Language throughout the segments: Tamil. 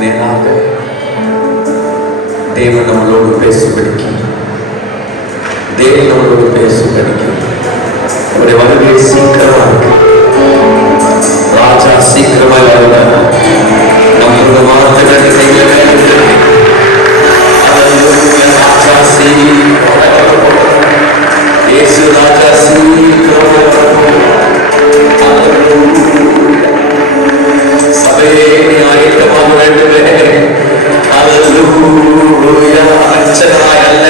நேராக தேவன் நம்மளோடு பேசும்படிக்கு அவருடைய வருகை சீக்கிரமா இருக்கு. ராஜா சீக்கிரமா வருவார். நம்மளோட வார்த்தைகள் ராஜா இயேசு ராஜா சபையே ஆயத்தமாக வேண்டுமே. அர்ச்சகராய் அல்ல,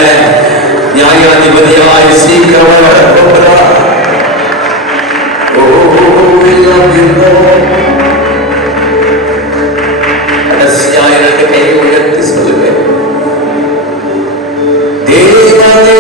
நியாயாதிபதியாய் சீக்கிரமாக வரப்போகிறார். கடைசியாக எனக்கு கை உயர்த்தி சொல்லுவேன், தேவனே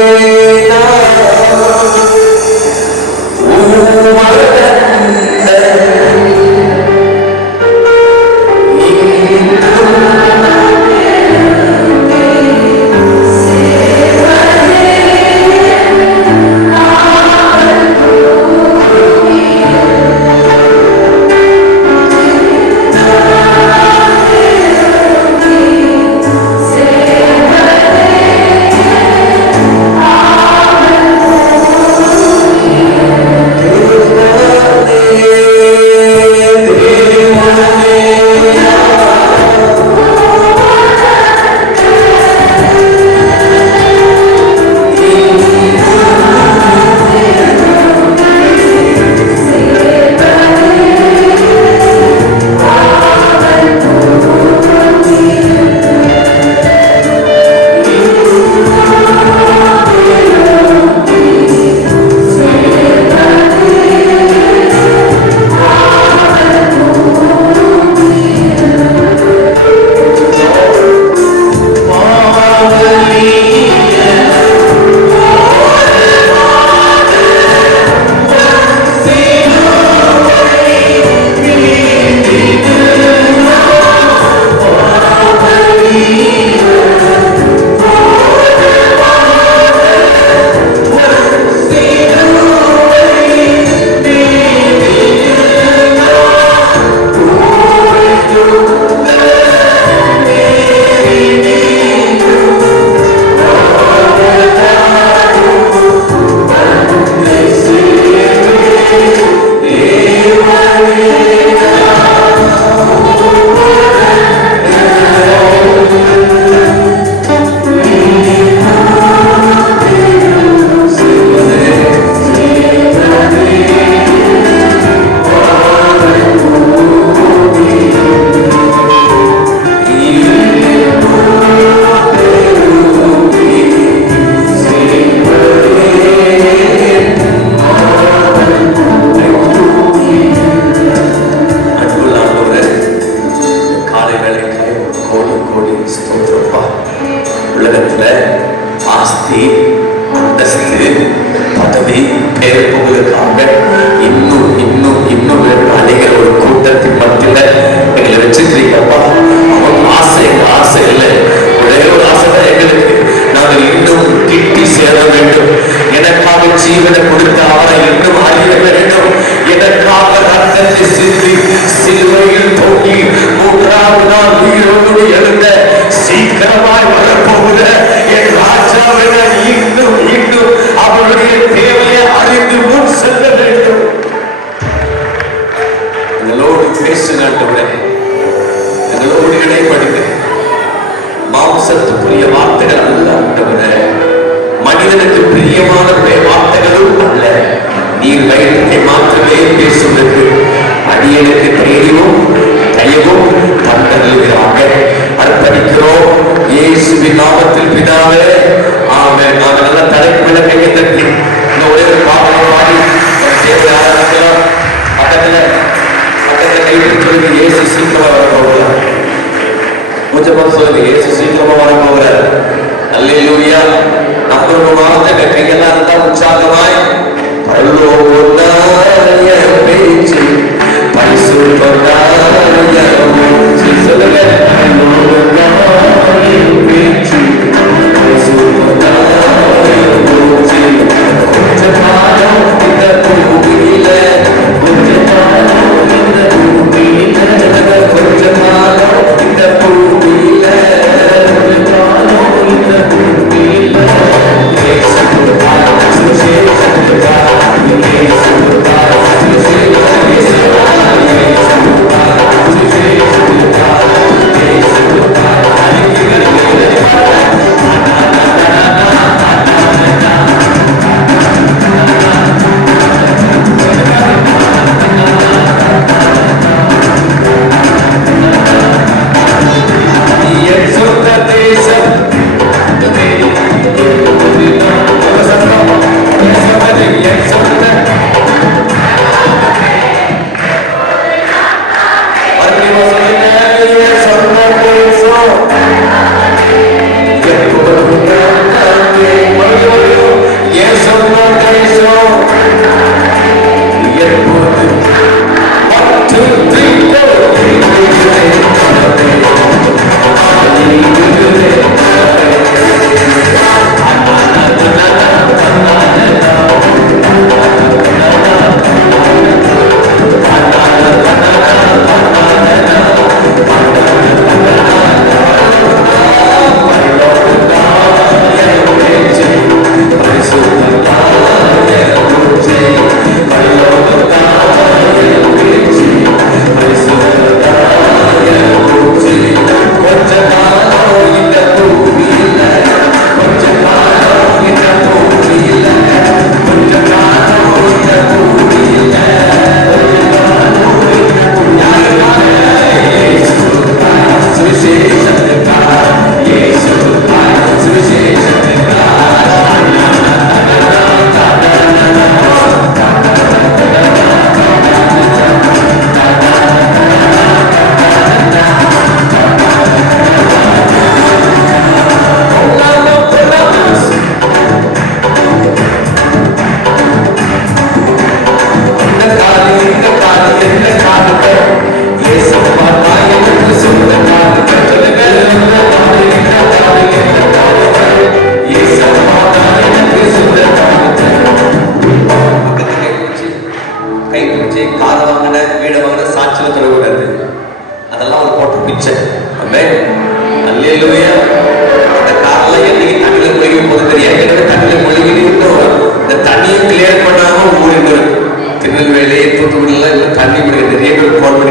மாம்சத்துக்குரிய வார்த்தைகள் அல்ல ஆண்டவரே, மனிதனுக்கு பிரியமான வார்த்தைகளும் அல்ல. நீர் வயிற்றை மாத்திரமே பேசுவதற்கு அடியனுக்கு தைரியமும் தயவும் தந்தருளுகிறாங்க. அர்ப்பணிக்கிறோம் இயேசுவின் நாமத்தில் பிதாவே, ஆமென். நாங்கள் நல்ல தலைப்பு விளக்கை தட்டி இந்த ஒரே ஒரு பாடலை பாடி ஆரம்பிக்கலாம். பக்கத்தில் கைப்பிடிக்கிறது இயேசு சீக்கிரமா வர போகிறார். கொஞ்சம் சொல்லுங்க, இயேசு சீக்கிரமா வர போகிறார். அல்லேலூயா. நம்மளோட வார்த்தை கையெல்லாம் இருந்தா உற்சாகமாய் பரலோகத்தாய பேச்சு பரிசுத்தத்தாய மூச்சு சொல்லுங்க. பரலோகத்தாய பேச்சு பரிசுத்தத்தாய மூச்சு கொஞ்ச காலம் இந்த பூமியில, கொஞ்ச காலம் இந்த பூமியில, கொஞ்ச காலம் இந்த பூமியில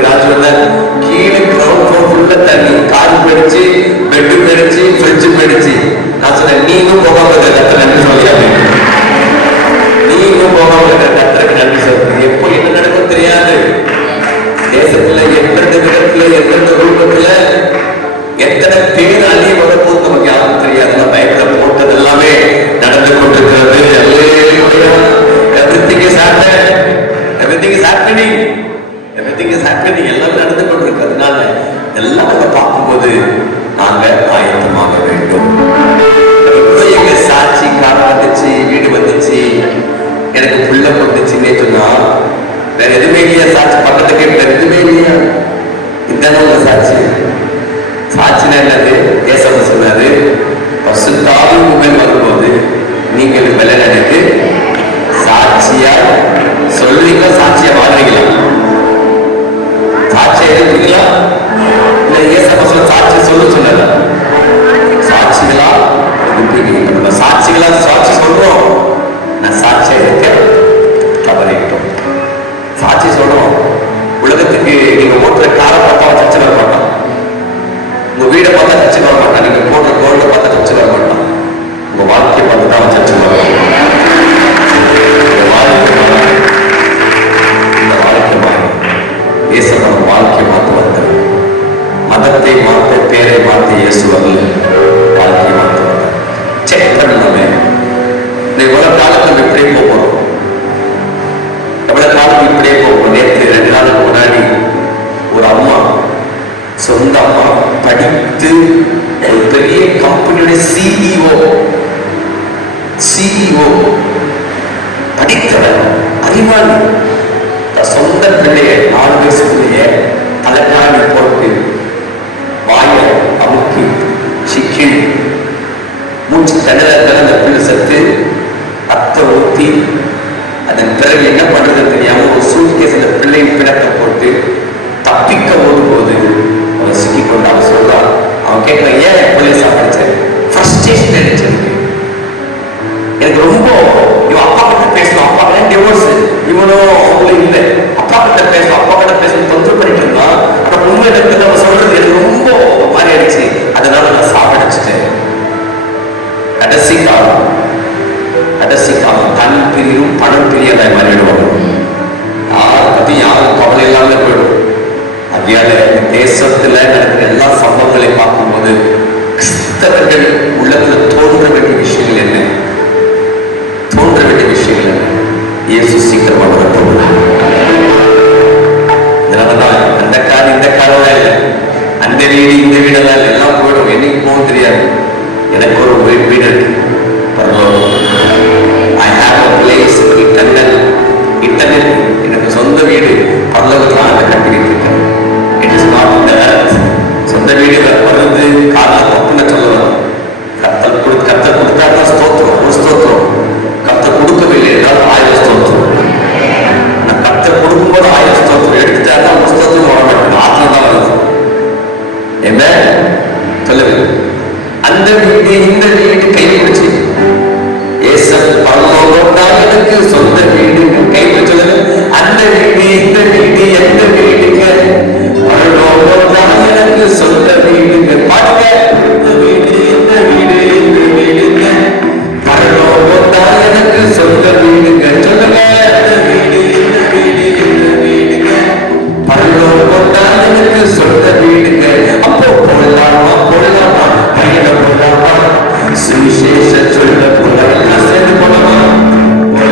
ராஜு வந்த கீழே கிரவுண்ட் ஃப்ளோர் ஃபுல்லா தண்ணி, கார் போயிடுச்சு, பெட்டு போயிடுச்சு, ஃப்ரிட்ஜ் போயிடுச்சு. நான் சொன்னேன், நீங்களும் போகாம இருக்கிற கத்தர் நன்றி சொல்லி அப்படின்னு. நீங்களும் போகாம இருக்கிற கத்தருக்கு நன்றி சொல்றீங்க. எப்போ என்ன நடக்கும் தெரியாது. தேசத்துல எந்தெந்த விதத்துல எந்தெந்த ரூபத்துல எத்தனை பேர் அழிய வரப்போது நமக்கு யாரும் தெரியாது. பைபிள்ல போட்டது எல்லாமே நடந்து கொண்டிருக்கிறது. Everything is happening. Everything is happening. Everything is happening. எல்லாம் நடந்து கொண்டிருக்கிறதுனால எல்லாம் நம்ம பார்க்கும்போது நாங்க ஆயத்தமாக வேண்டும். எங்க சாட்சி, கார் வந்துச்சு, வீடு வந்துச்சு, எனக்கு புள்ள வந்துச்சுன்னே சொன்னா வேற எதுவுமே இல்லையா? சாட்சி பக்கத்துக்கு வேற எதுவுமே இல்லையா? இதுதானே உங்க சாட்சி. சாட்சினா என்னது? ஏசப்ப சொன்னாரு, பசுத்தாவின் மேல் வரும்போது நீங்கள் பலன் அடைந்து சாட்சியா சொல்றீங்களா, சாட்சியா வாழ்றீங்களா? சாட்சியா இருக்கீங்களா? இல்ல ஏசப்ப சொல்ல சாட்சி சொல்ல சொன்னதா? சாட்சிகளா இருப்பீங்க. நம்ம சாட்சிகளா சாட்சி சொல்றோம். நான் சாட்சியா இருக்கேன் தவறிட்டோம். சாட்சி சொல்றோம். உலகத்துக்கு நீங்க ஓட்டுற காரை பார்த்தா சர்ச்சை வர மாட்டான். உங்க வீடை பார்த்தா சர்ச்சை வர மாட்டான். நீங்க போடுற கோல்டை பார்த்தா சர்ச்சை வர மாட்டான். உங்க வாழ்க்கையை பார்த்து தான் சர்ச்சை வரும். இந்த வாழ்க்கை மாறும். இயேசுவோட வாழ்க்கை மாற்ற வந்தார். மதத்தை மாற்ற, பேரை மாற்ற இயேசு வரல, வாழ்க்கையை மாற்ற வந்தார். செக் பண்ணலாமே, இவ்வளவு காலத்துல இப்படியே போகிறோம், எவ்வளவு காலம் இப்படியே போகும். நேற்று 2 நாளுக்கு முன்னாடி ஒரு அம்மா, சொந்த அம்மா, படித்து ஒரு பெரிய கம்பெனியுடைய சிஇஓ, படித்தவர், அறிவாளி, சொந்த பிள்ளைய 4 வயசு பிள்ளைய தலைக்காணி போட்டு வாய அமுக்கி சிக்கி மூச்சு தண்ணல அந்த பிள்ளை சத்து அத்தை ஊத்தி, அதன் பிறகு என்ன பண்றது தெரியாம ஒரு சூட்கேஸ் அந்த பிள்ளையின் பிணத்தை போட்டு தப்பிக்க ஓடும்போது அவன் சிக்கிக்கொண்டு அவன் சொல்றான். அவன் கேட்கிறான், ஏன் என் பிள்ளைய சாப்பிடுச்சேன்? ஃப்ரஸ்ட்ரேஷன் அடிச்சிருக்கு எனக்கு ரொம்ப. இவன் அப்பா கிட்ட பேசணும், அப்பா கிட்ட டிவோர்ஸ், இவனும் அவங்களும் இல்லை. அப்பா கிட்ட பேசணும், அப்பா கிட்ட பேசணும், தொந்தரவு பண்ணிட்டு இருந்தான். அப்புறம் உண்மை இடத்துல நம்ம சொல்றது எனக்கு ரொம்ப மாறி ஆயிடுச்சு, அதனால நான் சாப்பிடுச்சிட்டேன். கடைசி காலம் தன் பிரியும் பணம் பிரியதாய் மாறிடுவாங்க. யாரை பத்தி யாரும் கவலை இல்லாம போயிடும். அதனால தேசத்துல நடக்கிற எல்லா சம்பவங்களை பார்க்கும்போது கிறிஸ்தவர்கள் உள்ளத்துல தோன்ற வேண்டிய விஷயங்கள் என்ன? இயேசு சீக்கிரமா வரப்போகிறார். அதனாலதான் அந்த காலம் இந்த காலம் இல்லை, அந்த வீடு இந்த வீடெல்லாம் இல்லை, எல்லாம் போயிடும். என்னைக்கு போகும் தெரியாது. எனக்கு ஒரு வீடு இருக்கு, I have a place eternal. எனக்கு சொந்த வீடு பரலோகத்துல ஆண்ட கட்டிக்கிட்டு இருக்கேன். It is not the earth. சொந்த வீடு வருது காரண தப்புன்னு சொல்ல வரும். கத்தல் கொடுத்தாருன்னா ஸ்தோத்திரம், ஒரு ஸ்தோத்திரம். கத்தல் கொடுக்கவில்லை என்றால் 1000 ஸ்தோத்திரம். நான் கத்தல் கொடுக்கும்போது 1000 ஸ்தோத்திரம் எடுத்துட்டாருன்னா ஒரு ஸ்தோத்திரம் வர மாட்டேன், ஆத்திரம் தான் வருது. என்ன சொல்லுங்க? அந்த வீடு இந்த வீடு கை பிடிச்சி எனக்கு சொந்த வீடு கை சொல்லுங்க. அந்த வீடு இந்த வீடு எந்த வீடுங்க? எனக்கு சொந்த வீடுங்க. பாருங்க, இந்த வீடு இந்த வீடு இந்த வீடுங்க. எனக்கு சொந்த வீடுங்க. சொல்லுங்க, இந்த வீடு இந்த வீடு இந்த வீடுங்க. எனக்கு சொந்த வீடுங்க. அப்போ போடலாமா பையனை போடலாமா, சுவிசேஷ சொல்ல போல எல்லாம் சேர்ந்து போடலாமா? கை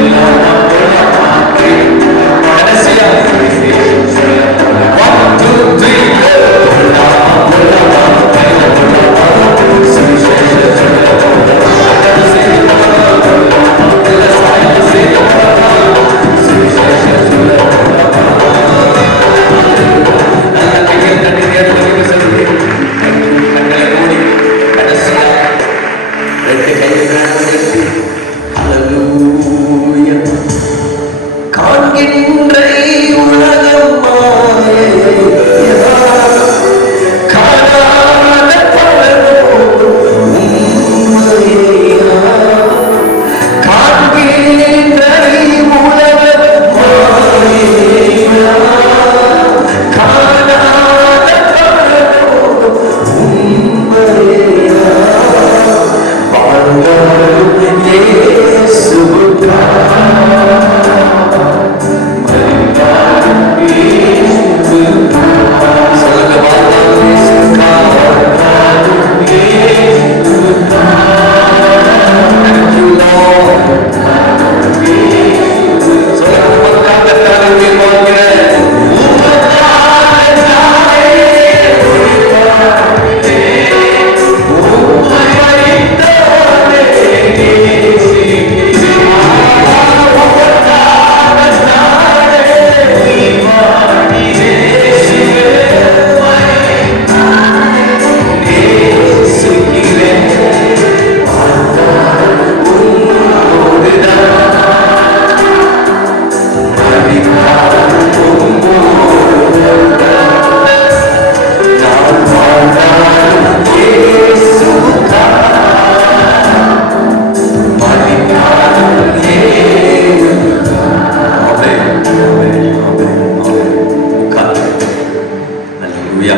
அல்லேலூயா.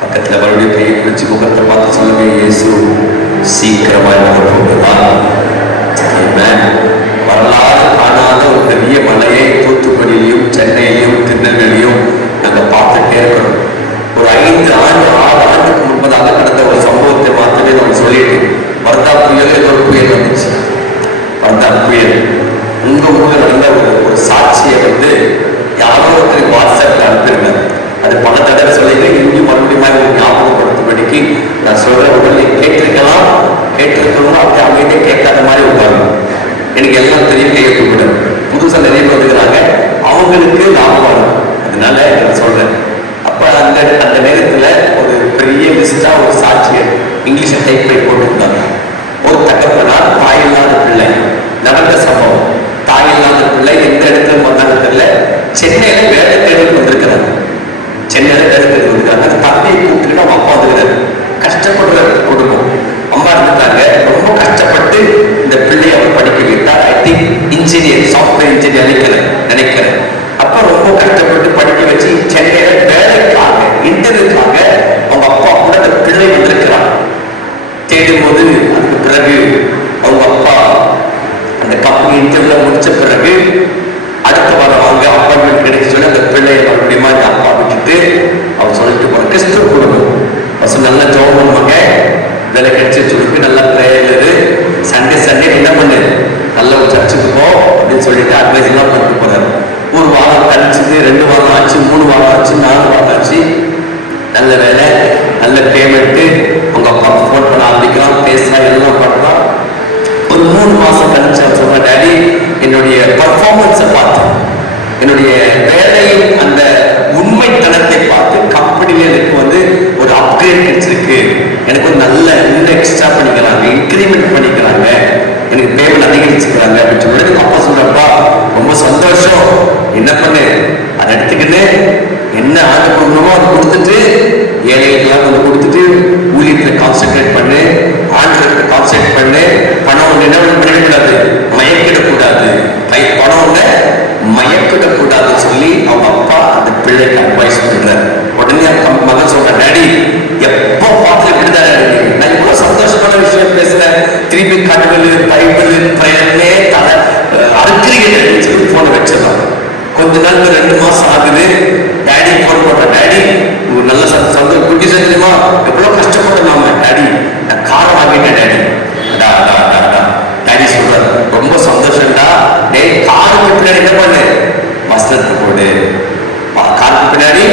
பக்கத்துல மறுபடியும் கையை பிடிச்சு முகத்தை பார்த்து சொல்லுங்க, இயேசு சீக்கிரமாக போகிறார். வரலாறு காணாத ஒரு பெரிய மலையை தூத்துக்குடியிலையும் சென்னையிலையும் திருநெல்வேலியும் நாங்க பார்த்துட்டே இருக்கிறோம். ஒரு 5 ஆண்டு 6 ஆண்டுக்கு முன்பதாக நடந்த ஒரு சம்பவத்தை மாத்திரமே நம்ம சொல்லிட்டு, வர்தா புயல் ஏதோ ஒரு புயல் வந்துச்சு. வர்தா புயல் உங்க ஊர்ல நடந்த ஒரு சாட்சியை யாரோ ஒருத்தர் வாட்ஸ்அப்ல அனுப்பியிருந்தார். அது பல தடவை சொல்லிட்டு இங்கேயும் மறுபடியும் ஞாபகப்படுத்தும்படிக்கு நான் சொல்ற உடனே கேட்டிருக்கலாம், கேட்டிருக்கணும். அப்படியே அமைதியே கேட்காத மாதிரி உட்காரணும். எனக்கு எல்லாம் தெரியும், கேட்கக்கூட புதுசா நிறைய வந்துக்கிறாங்க, அவங்களுக்கு லாபம் வரும். அதனால நான் சொல்றேன். அப்ப அந்த நேரத்துல ஒரு பெரிய லிஸ்டா ஒரு சாட்சியை இங்கிலீஷை டைப் பண்ணி போட்டுருந்தாங்க. ஒரு தகப்பனார் தாயில்லாத பிள்ளை, நடந்த சம்பவம். தாயில்லாத பிள்ளை எந்த இடத்துல வந்தாங்க தெரியல, சென்னையில வேலை தேடிட்டு வந்திருக்கிறாங்க. சென்னையில வேலை தேடி வந்திருக்காங்க. அந்த தம்பியை கூப்பிட்டு அவங்க அப்பா வந்துக்கிறாரு. கஷ்டப்படுற குடும்பம், அம்மா இருந்துட்டாங்க. ரொம்ப கஷ்டப்பட்டு இந்த பிள்ளையை அவர் படிக்க வைத்தார். I think engineer, software engineer நினைக்கிறேன். அப்ப ரொம்ப கஷ்டப்பட்டு படிக்க வச்சு சென்னையில வேலைக்காக இன்டர்வியூக்காக அவங்க அப்பா கூட அந்த பிள்ளை வந்திருக்கிறார். தேடும் போது அதுக்கு பிறகு அவங்க அப்பா அந்த கம்பெனி இன்டர்வியூல முடிச்ச பிறகு அடுத்த வாரம் அவங்க அப்பாயின்மெண்ட் கிடைக்க சொல்லி அந்த பிள்ளையை மறுபடியும் அந்த அப்பா விட்டுட்டு அவர் சொல்லிட்டு போற கிறிஸ்துவ குடும்பம் பசங்க நல்லா ஜோம் பண்ணுவாங்க. வேலை கிடைச்சி சொல்லிட்டு நல்லா பிரேயர், சண்டே என்ன பண்ணு நல்ல ஒரு சர்ச்சுக்கு போ அப்படின்னு சொல்லிட்டு அட்வைஸ் எல்லாம் பண்ணிட்டு போறாரு. ஒரு வாரம் கழிச்சுது, 2 வாரம் ஆச்சு, 3 வாரம் ஆச்சு, 4 வாரம் ஆச்சு. நல்ல வேலை, நல்ல பேமெண்ட்டு. உங்க அப்பா ஃபோன் பண்ண ஆரம்பிக்கலாம், பேசலாம், எல்லாம் பண்ணலாம். ஒரு 3 மாசம் கழிச்சு அவர் சொல்ற, டாடி என்னுடைய பர்ஃபார்மன்ஸை பார்த்து, என்னுடைய வேலையின் அந்த உண்மைத்தனத்தை பார்த்து கம்பெனில எனக்கு ஒரு அப்கிரேட் கிடைச்சிருக்கு. எனக்கு நல்ல இன்னும் எக்ஸ்ட்ரா பண்ணிக்கிறாங்க, இன்க்ரிமெண்ட் பண்ணிக்கிறாங்க, எனக்கு பேமெண்ட் அதிகரிச்சுக்கிறாங்க அப்படின்னு சொல்லி அப்பா சொல்றப்பா ரொம்ப சந்தோஷம். என்ன பண்ணு, அதை எடுத்துக்கிட்டு என்ன ஆண்டு கொடுக்கணுமோ அதை கொடுத்துட்டு ஏழைகளுக்கெல்லாம் கொடுத்துட்டு ஊழியத்தில் கான்சென்ட்ரேட் பண்ணு, ஆண்களுக்கு கான்சென்ட்ரேட் பண்ணு. பணம் என்ன பண்ணிடக்கூடாது, மயக்கிடக்கூடாது. பணம் மயக்கிடக்கூடாதுன்னு சொல்லி அவங்க அப்பா அந்த பிள்ளைக்கு அட்வைஸ் பண்றாரு. உடனே மகன் சொல்ற, டாடி எப்போ பார்த்து இப்படிதான் நான் இவ்வளவு சந்தோஷமான விஷயம் பேசுறேன், திருப்பி கடவுள் பைபிள் பிரயத்னே தலை அறுக்கிறீங்க சொல்லி போன வச்சிடலாம். கொஞ்ச நாள் 2 மாசம் ஆகுது. டாடி போன் போட்ட, டாடி நல்ல சந்தோஷம் குட்டி தெரியுமா, எவ்வளவு கஷ்டப்பட்டோம் நாம. டாடி நான் காரம் வாங்கிட்டேன் டாடி. டாடி சொல்றாரு, ரொம்ப சந்தோஷம்டா. டேய் காருக்கு பின்னாடி என்ன பண்ணு, வசனத்தை போடு. காருக்கு பின்னாடி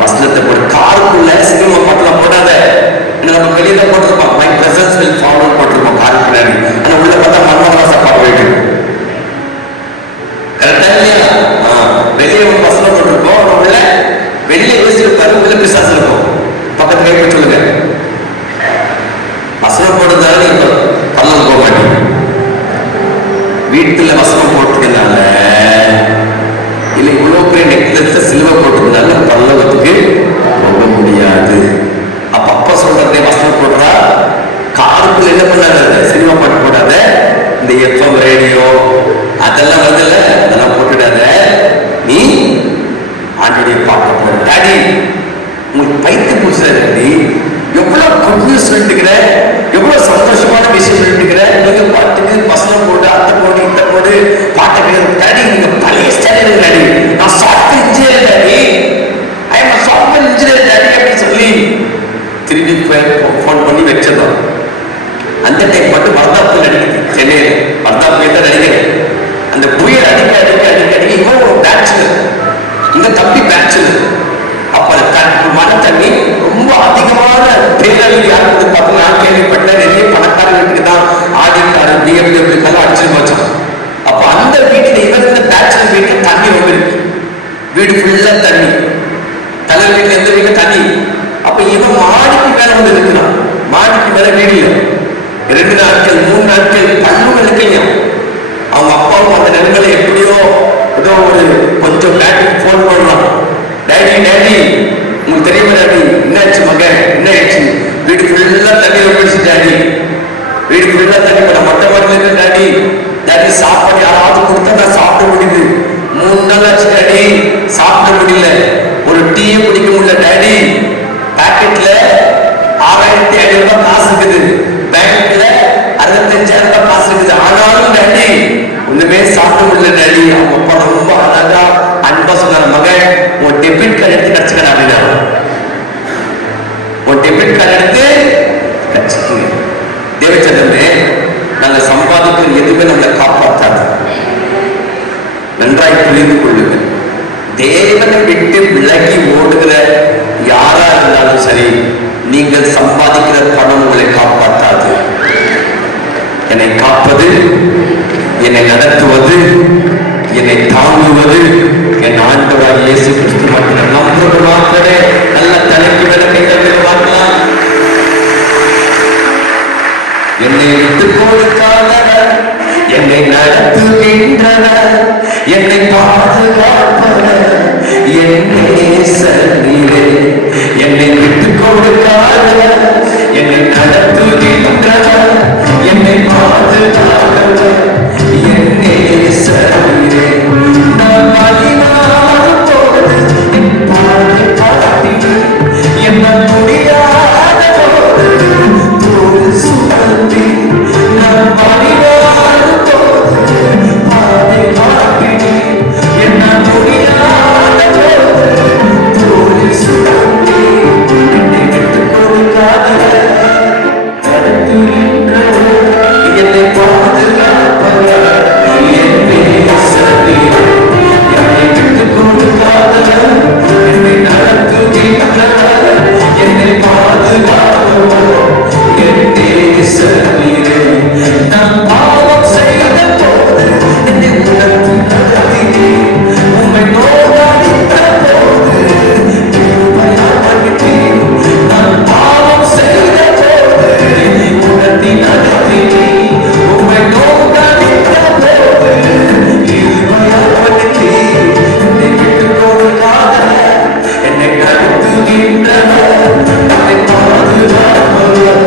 வசனத்தை போடு. காருக்குள்ள சினிமா பாட்டுலாம் போடாத. நம்ம வெளியில போட்டிருப்போம், மை பிரசன்ஸ் வில் ஃபாலோ போட்டிருப்போம் காருக்கு பின்னாடி. ஆனா உள்ள பார்த்தா மன்மதராசா பாட்டு போயிட்டு கரெக்டா இல்லையா? வெளியே ஒரு வசனம் போட்டிருப்போம், உள்ள வெளியே யோசிச்சிருப்பாரு, உள்ள பிசாசு இருக்கும். பக்கத்துல போய் சொல்லுங்க, வசனம் போடுறதால நீங்க பள்ளம் போக மாட்டீங்க. வீட்டுல வசனம் போட்டதுனால இல்ல இவ்வளவு பெரிய நெக்லஸ்ல சிலுவை போட்டதுனால பல்லவத்துக்கு போக முடியாது. அப்ப அப்பா சொல்றதே வசனம் போடுறா, காருக்குள்ள என்ன பண்ணாத, சினிமா பாட்டு போடாத, இந்த எஃப்எம் ரேடியோ அதெல்லாம் வருதுல்ல, அதெல்லாம் போட்டுடாத, நீ ஆண்டுடைய பாட்டு போட. டாடி உங்களுக்கு பைத்தியம் பூசாரு, நீ எவ்வளவு குட் நியூஸ் சொல்லிட்டுக்கிற, எவ்வளவு சந்தோஷமான விஷயம் சொல்லிட்டுக்கிற. நீங்க பாட்டுக்கு வசனம் போடு, அத்தை போடு, இந்த போடு, பாட்டை கேட்க. டாடி நீங்க பழைய ஸ்டைல் டாடி, நான் software engineer daddy, I am software engineer daddy அப்படின்னு சொல்லி திரும்பி போன் பண்ணி வச்சிருந்தோம். அந்த டைம் மட்டும் வர்தாப்பு நடிக்குது, சென்னையில் வர்தாப்பு தான் நடிக்கிறேன். அந்த புயல் அடிக்க அடிக்க அடிக்க அடிக்க இவன் ஒரு பேச்சுலர், இந்த தம்பி பேச்சுலர். அப்ப மழை தண்ணி ரொம்ப அதிகமான பேரழிவு யாருக்கு பார்த்தா நான் கேள்விப்பட்டேன், நிறைய பணக்கார வீட்டுக்கு தான் ஆடி காரு பிஎம்டபிள்யூ அடிச்சு வச்சோம். அப்ப அந்த வீட்டுல இவன் இந்த பேச்சுலர் வீட்டுல தண்ணி ரொம்ப இருக்கு, வீடு ஃபுல்லா தண்ணி, தலைவர் வீட்டுல எந்த வீட்டுல தண்ணி. அப்ப இவன் மாடிக்கு மேல இருக்கிறான், மாடிக்கு மேல வீடு இல்லை. 2 நாட்கள் 3 நாட்கள் பல்லும் இருக்கலையா. அவங்க அப்பாவும் அந்த நிலைமையில எப்படியோ ஏதோ ஒரு கொஞ்சம் பேட்டுக்கு போன் பண்ணலாம், டாடி டாடி உங்களுக்கு தெரியுமா டாடி, என்னாச்சு மகன், என்ன ஆயிடுச்சு, வீடு ஃபுல்லா தண்ணி வந்துடுச்சு டாடி, வீடு ஃபுல்லா தண்ணி. பண்ண மொட்டை மாடல இருக்கு டாடி, டாடி சாப்பாடு யாராவது கொடுத்தா நான் சாப்பிட முடியுது, 3 நாள் ஆச்சு டாடி சாப்பிட முடியல, ஒரு டீயை குடிக்க முடியல டாடி, நன்றாய் புரிந்து கொள்ளுங்கள். தேவனை விட்டு விலகி ஓடுகிற யாரா இருந்தாலும் சரி, நீங்கள் சம்பாதிக்கிற பணம் உங்களை காப்பாற்றாது. என்னை காப்பது, என்னை நடத்துவது, என்னை தாங்குவது என் ஆண்டவர் இயேசு கிறிஸ்து மட்டும். நம்மளோட வார்த்தை நல்ல தலைக்கு மேல கைகளை பார்க்கலாம். என்னை விட்டுக் கொடுக்காதவர், என்னை நடத்துகின்றவர், என்னை பாதுகாப்பவர் என் நேசர் நீரே. என்னை விட்டுக் கொடுக்காதவர், என்னை நடத்துகின்றவர், என்னை பாதுகாப்பவர் என் நேசர் நீரே. நான் வழிமாறும் போது என் பாதை காட்டி, என்னால் முடியாத போது தோல் சுமந்தி. நான் வழிமாறும் போது பாதை காட்டி, என்னால் முடியாத போது தோல் சுமந்தி. என்னை விட்டுக் கொடுக்காதவர், நடத்துகின்றவர், என்னை பாதுகாப்பவர் என் நேசர் நீரே. என்னை விட்டுக் கொடுக்காதவர், என்னை நடத்துகின்றவர், என்னை பாதுகாப்பவர் என் நேசர் நீரே. நான் பாவம் செய்த போது என்னை உணர்த்தி நடத்தினீர். உம்மை நோகடித்த போது கிருபையால் மன்னித்தீர். நான் பாவம் செய்த போது என்னை உணர்த்தி நடத்தினீர். உம்மை நோகடித்த போது கிருபையால் மன்னித்தீர். என்னை விட்டுக் கொடுக்காதவர், என்னை நடத்துகின்றவர், என்னை பாதுகாப்பவர்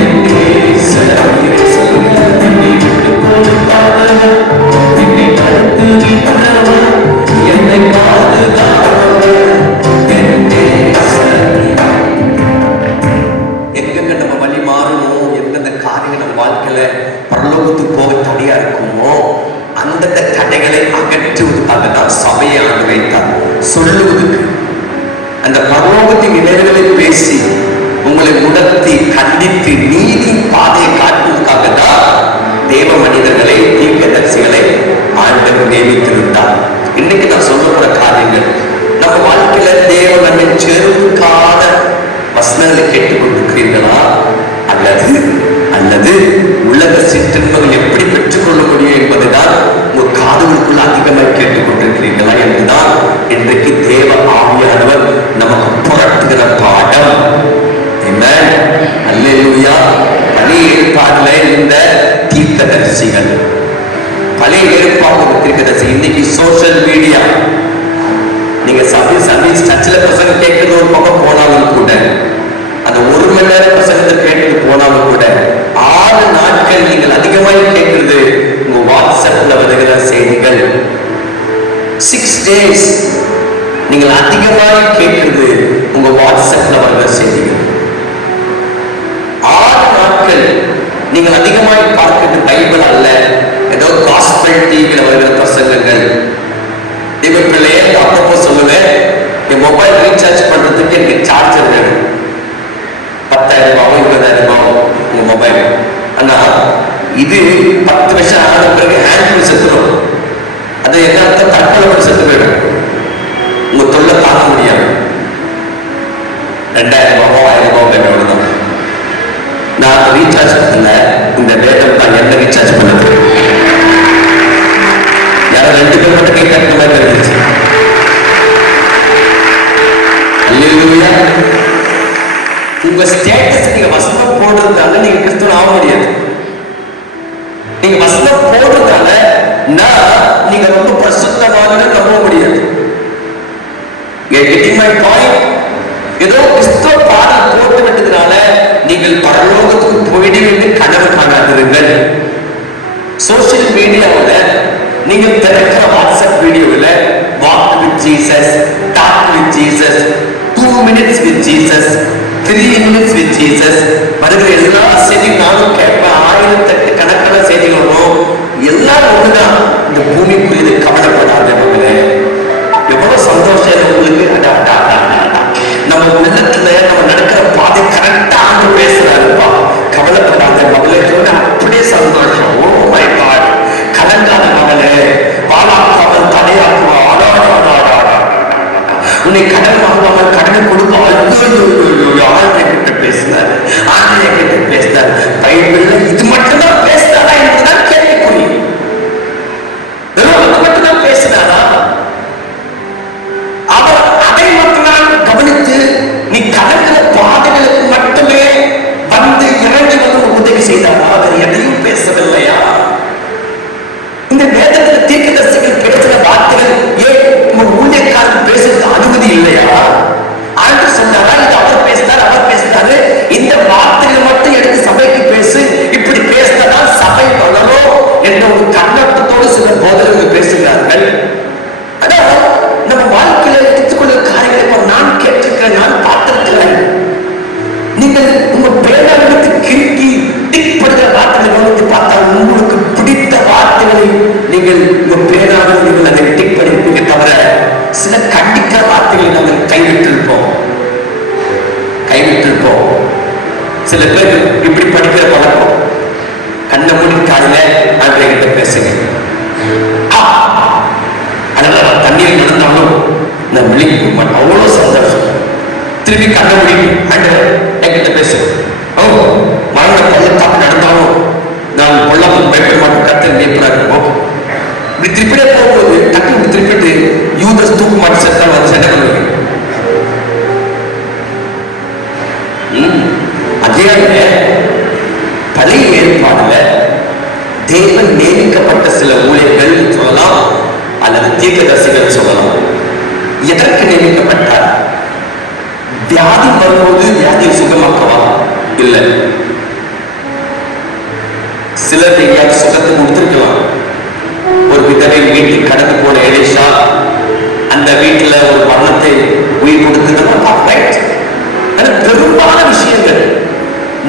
என் நேசர் நீரே. சொல்லுங்க. என்னை விட்டுக் கொடுக்காதவர், என்னை நடத்துகின்றவர், என்னை பாதுகாப்பவர் என் நேசர் நீரே. எங்கெங்க நம்ம வழி மாறணுமோ, எந்தெந்த காரியங்கள் நம்ம வாழ்க்கையில பரலோகத்துக்கு போக தடையா இருக்குமோ, அந்தந்த தடைகளை அகற்றுவதற்காக தான் சபையை ஆண்டு வைத்தார். சொல்லுவதற்கு, அந்த பரலோகத்தின் நினைவுகளை பேசி உங்களை உணர்த்தி கண்டித்து நீதி பாதையை காட்டுவதற்காக தான் தேவ மனிதர்களை, தீர்க்கதரிசிகளை ஆண்டவர் நியமித்திருந்தார். இன்னைக்கு நான் சொல்லப்படுற காரியங்கள் நம்ம வாழ்க்கையில தேவ நம்மை சேருவதற்கான வசனங்களை கேட்டுக்கொண்டிருக்கிறீர்களா? அல்லது அல்லது உலக சிற்றின்பங்கள் எப்படி பெற்றுக்கொள்ள முடியும் என்பதுதான் உங்க காதுகளுக்குள்ள அதிகமாக கேட்டுக்கொண்டிருக்கிறீர்களா என்றுதான் இன்றைக்கு தேவ ஆவியானவர் நமக்கு புரட்டுகிற பாடம். அல்லேலூயா. பழைய ஏற்பாடுல இந்த தீர்க்கதரிசிகள், பழைய ஏற்பாடு தீர்க்கதரிசி, இன்னைக்கு சோசியல் மீடியா, நீங்க சர்வீஸ் சர்ச்சில் பிரசங்கம் கேட்கறது ஒரு பக்கம் போனாலும் கூட, அந்த 1 மணி நேரம் பிரசங்கத்தை கேட்டு போனாலும் கூட, 6 நாட்கள் நீங்கள் அதிகமாக கேட்கிறது உங்க வாட்ஸ்அப்ல வருகிற செய்திகள். 6 days நீங்கள் அதிகமாக கேட்கிறது உங்க வாட்ஸ்அப்ல வருகிற செய்திகள். 6 நாட்கள் நீங்கள் அதிகமாக பார்க்கிறது பைபிள் அல்ல, ஏதோ காஸ்பல் டிவியில வருகிற பிரசங்கங்கள். தெய்வ பிள்ளையே, அப்பப்போ சொல்லுவேன், என் மொபைல் ரீசார்ஜ் பண்றதுக்கு எனக்கு சார்ஜர் வேணும். 10,000 ரூபாவோ 20,000 ரூபாவோ உங்க மொபைல். ஆனா இது 10 வருஷம் ஆன பிறகு ஹேண்ட் செத்துரும். அது என்ன அர்த்தம்? தற்கொலை பண்ணி செத்து போயிடும். உங்க தொல்லை தாங்க முடியாது. 2,000 ரூபாவோ 1,000 ரூபாவோ வேணும். நான் ரீசார்ஜ் பண்ணல, இந்த வேதம் தான் என்ன ரீசார்ஜ் பண்ணது. யாரும் 2 பேர் மட்டும் கை தட்டுற மாதிரி இருந்துச்சு. அல்லேலூயா. உங்க ஸ்டேட்டஸ் நீங்க வசனம் போடுறதுனால நீங்க கிறிஸ்தவன் ஆக முடியாது. நீங்க வசனம் போடுறதுனால நீங்க ரொம்ப பிரசுத்தமாக நம்ப முடியாது. getting my point? ஏதோ கிறிஸ்தவ பாடல் போட்டு விட்டதுனால நீங்கள் பரலோகத்துக்கு போயிடுவீங்க கனவு காணாதிருங்கள். சோசியல் மீடியாவில் நீங்கள் திறக்கிற வாட்ஸ்அப் வீடியோவில் walk with Jesus, talk with Jesus, 2 minutes with Jesus, 3 minutes with Jesus வருகிற எல்லா செய்தியும் நானும் கேட்பேன். 1008 கணக்கான செய்திகள் வரும். எல்லாம் ஒண்ணுதான். இந்த பூமிக்குரியது கவலைப்படாத மகளே. எவ்வளவு சந்தோஷம் உங்களுக்கு. நம்ம உள்ளத்துல நம்ம நடக்கிற பாதை கரெக்டா ஆண்டு பேசுறாருப்பா. கவலைப்படாத மகளே, அப்படியே சந்தோஷம். Oh my God. கலங்காத மகளே, பாலாக்காமல் தடையா உன்னை கடன் வாங்காமல் கடனை கொடுப்பால் ஆண்டவர்கிட்ட பேசினார், ஆண்டவர்கிட்ட பேசினார். பைபிள்ல இது மட்டும்தான் பேசினாரா என்பதுதான் கேள்விக்குறி. அது மட்டும்தான் பேசினாரா? அவர் அதை மட்டும்தான் கவனித்து நீ கடற்கிற பாதைகளுக்கு மட்டுமே வந்து இறங்கி வந்து உதவி செய்தாரா? அவர் எதையும் பேசவில்லையா? இந்த வேதத்தில் தீர்க்கதரிசிகள் பேசுகிற வார்த்தைகள் ஏன் உங்க ஊழியக்காரன் பேசுறது அனுமதி இல்லையா? ஆண்டு சொன்னாரா? இது அவர் பேசினார், அவர் பேசினாரு. இந்த வார்த்தைகள் மட்டும் எடுத்து சபைக்கு பேசு, இப்படி பேசினதான் சபை வளரும் என்ற ஒரு கண்ணோட்டத்தோடு சில போதகர்கள் பேசுகிறார்கள். ஆனால் நம்ம வாழ்க்கையில எடுத்துக்கொள்ள காரியங்களை நான் கேட்டிருக்கிறேன், நான் பார்த்திருக்கிறேன். நீங்கள் உங்க பேராவிடத்து கிறுக்கி டிக்படுகிற வார்த்தைகளை கவனித்து பார்த்தால் உங்களுக்கு பிடித்த வார்த்தைகளை நீங்கள் உங்க பேராவில் நீங்கள் அதை டிக் படிப்பீங்க தவிர சில கண்டிக்கிற வார்த்தைகளை நாங்கள் கைவிட்டிருப்போம். சில பேர் இப்படி படிக்கிற பழக்கம், கண்ண மூடி காலையில ஆண்டவர்கிட்ட பேசுங்க, அதனால தண்ணீர் நடந்தாலும் நான் விழிக்க மாட்டேன், அவ்வளவு சந்தோஷம். திரும்பி கண்ண மூடி ஆண்டவர் என்கிட்ட பேசு, மரண பள்ளத்தாக்கு நடந்தாலும் நான் பொல்லாமல் பயப்பட மாட்டேன், கர்த்தர் மேய்ப்பராக இருப்போம். இப்படி திருப்பிடே போகும்போது டக்கு இப்படி திருப்பிட்டு யூதஸ் தூக்கு மாட்டு செத்தால் வந்து சண்டை பண்ணுவீங்க. அதே பழைய ஏற்பாடுல தேவன் நியமிக்கப்பட்ட சில ஊழியர்கள் சொல்லலாம் அல்லது தீர்க்கதரிசிகள் சொல்லலாம். எதற்கு நியமிக்கப்பட்டார்? வியாதி வரும்போது வியாதியை சுகமாக்கவா? இல்லை. சிலர் எங்கேயாவது சுகத்தை கொடுத்திருக்கலாம். ஒரு விதவை வீட்டில் கடந்து போன எலிஷா அந்த வீட்டுல ஒரு மரணத்தை உயிர் கொடுத்துருக்கலாம். பெரும்பாலான விஷயங்கள்,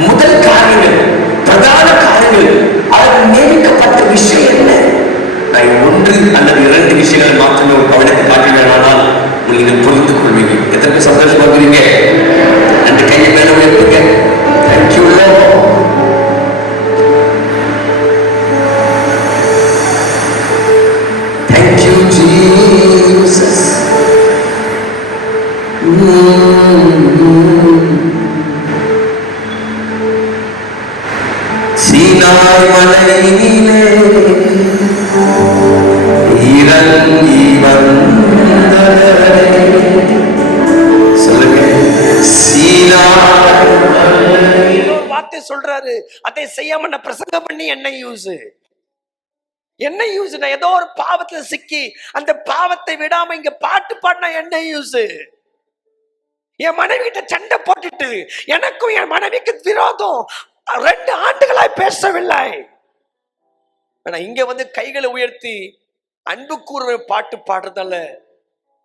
முதல் காரியங்கள், பிரதான காரியங்கள், அவர் நியமிக்கப்பட்ட விஷயம் என்ன? நான் ஒன்று அல்லது 2 விஷயங்களை மாற்றமே ஒரு கவனத்தை காட்டினால் நீங்கள் புரிந்து கொள்வீங்க. எத்தனை சந்தோஷமா இருக்கிறீங்க? 2 கையை மேல உயர்த்துங்க. Thank you Lord. Thank you Jesus. Sinai மலையிலே இறங்கி வந்தவரே, சொல்லுங்க, சீனாய். இன்னொரு வார்த்தை சொல்றாரு, அதை செய்யாம நான் பிரசங்கம் பண்ணி என்ன யூஸ்? என்ன யூஸ்? நான் ஏதோ ஒரு பாவத்துல சிக்கி அந்த பாவத்தை விடாம இங்க பாட்டு பாடினா என்ன யூஸ்? என் மனைவி கிட்ட சண்டை போட்டுட்டு எனக்கும் என் மனைவிக்கு விரோதம் 2 ஆண்டுகளாய் பேசவில்லை. ஆனா இங்க வந்து கைகளை உயர்த்தி அன்பு கூறுற பாட்டு பாடுறதால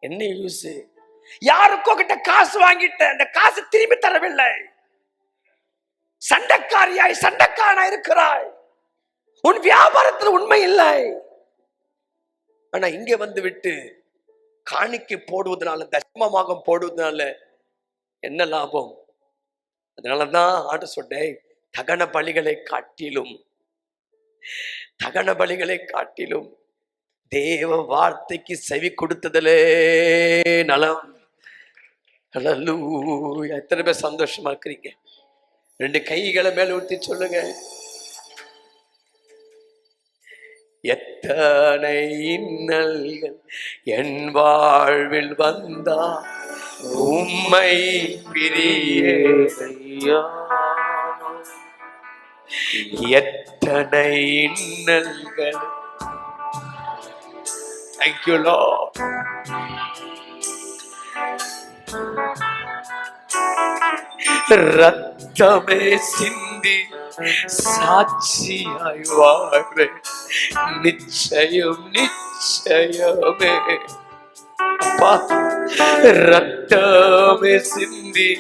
என்ன யூஸ்? யாருக்கோ கிட்ட காசு வாங்கிட்ட அந்த காசு திரும்பி தரவில்லை. சண்டைக்காரியாய் சண்டைக்காரனா இருக்கிறாய். உன் வியாபாரத்தில் உண்மை இல்லை. ஆனா இங்க வந்து விட்டு காணிக்கை போடுவதனால, தசமமாக போடுவதனால என்ன லாபம்? அதனாலதான் ஆண்டு சொன்னேன், தகன பலிகளை காட்டிலும் தேவ வார்த்தைக்கு செவி கொடுத்ததிலே நலம். அல்லேலூயா. எத்தனை பேர் சந்தோஷமா இருக்கிறீங்க? 2 கைகளை மேல ஊற்றி சொல்லுங்க, எத்தனை இன்னல்கள் என் வாழ்வில் வந்தா உம்மை பிரியேனையா, எத்தனை இன்னல்கள். Thank you Lord. ரத்தமே சிந்தி சாட்சியாய் வாழ்வேன், நிச்சயம் நிச்சயமே. ரத்தமே சிந்தி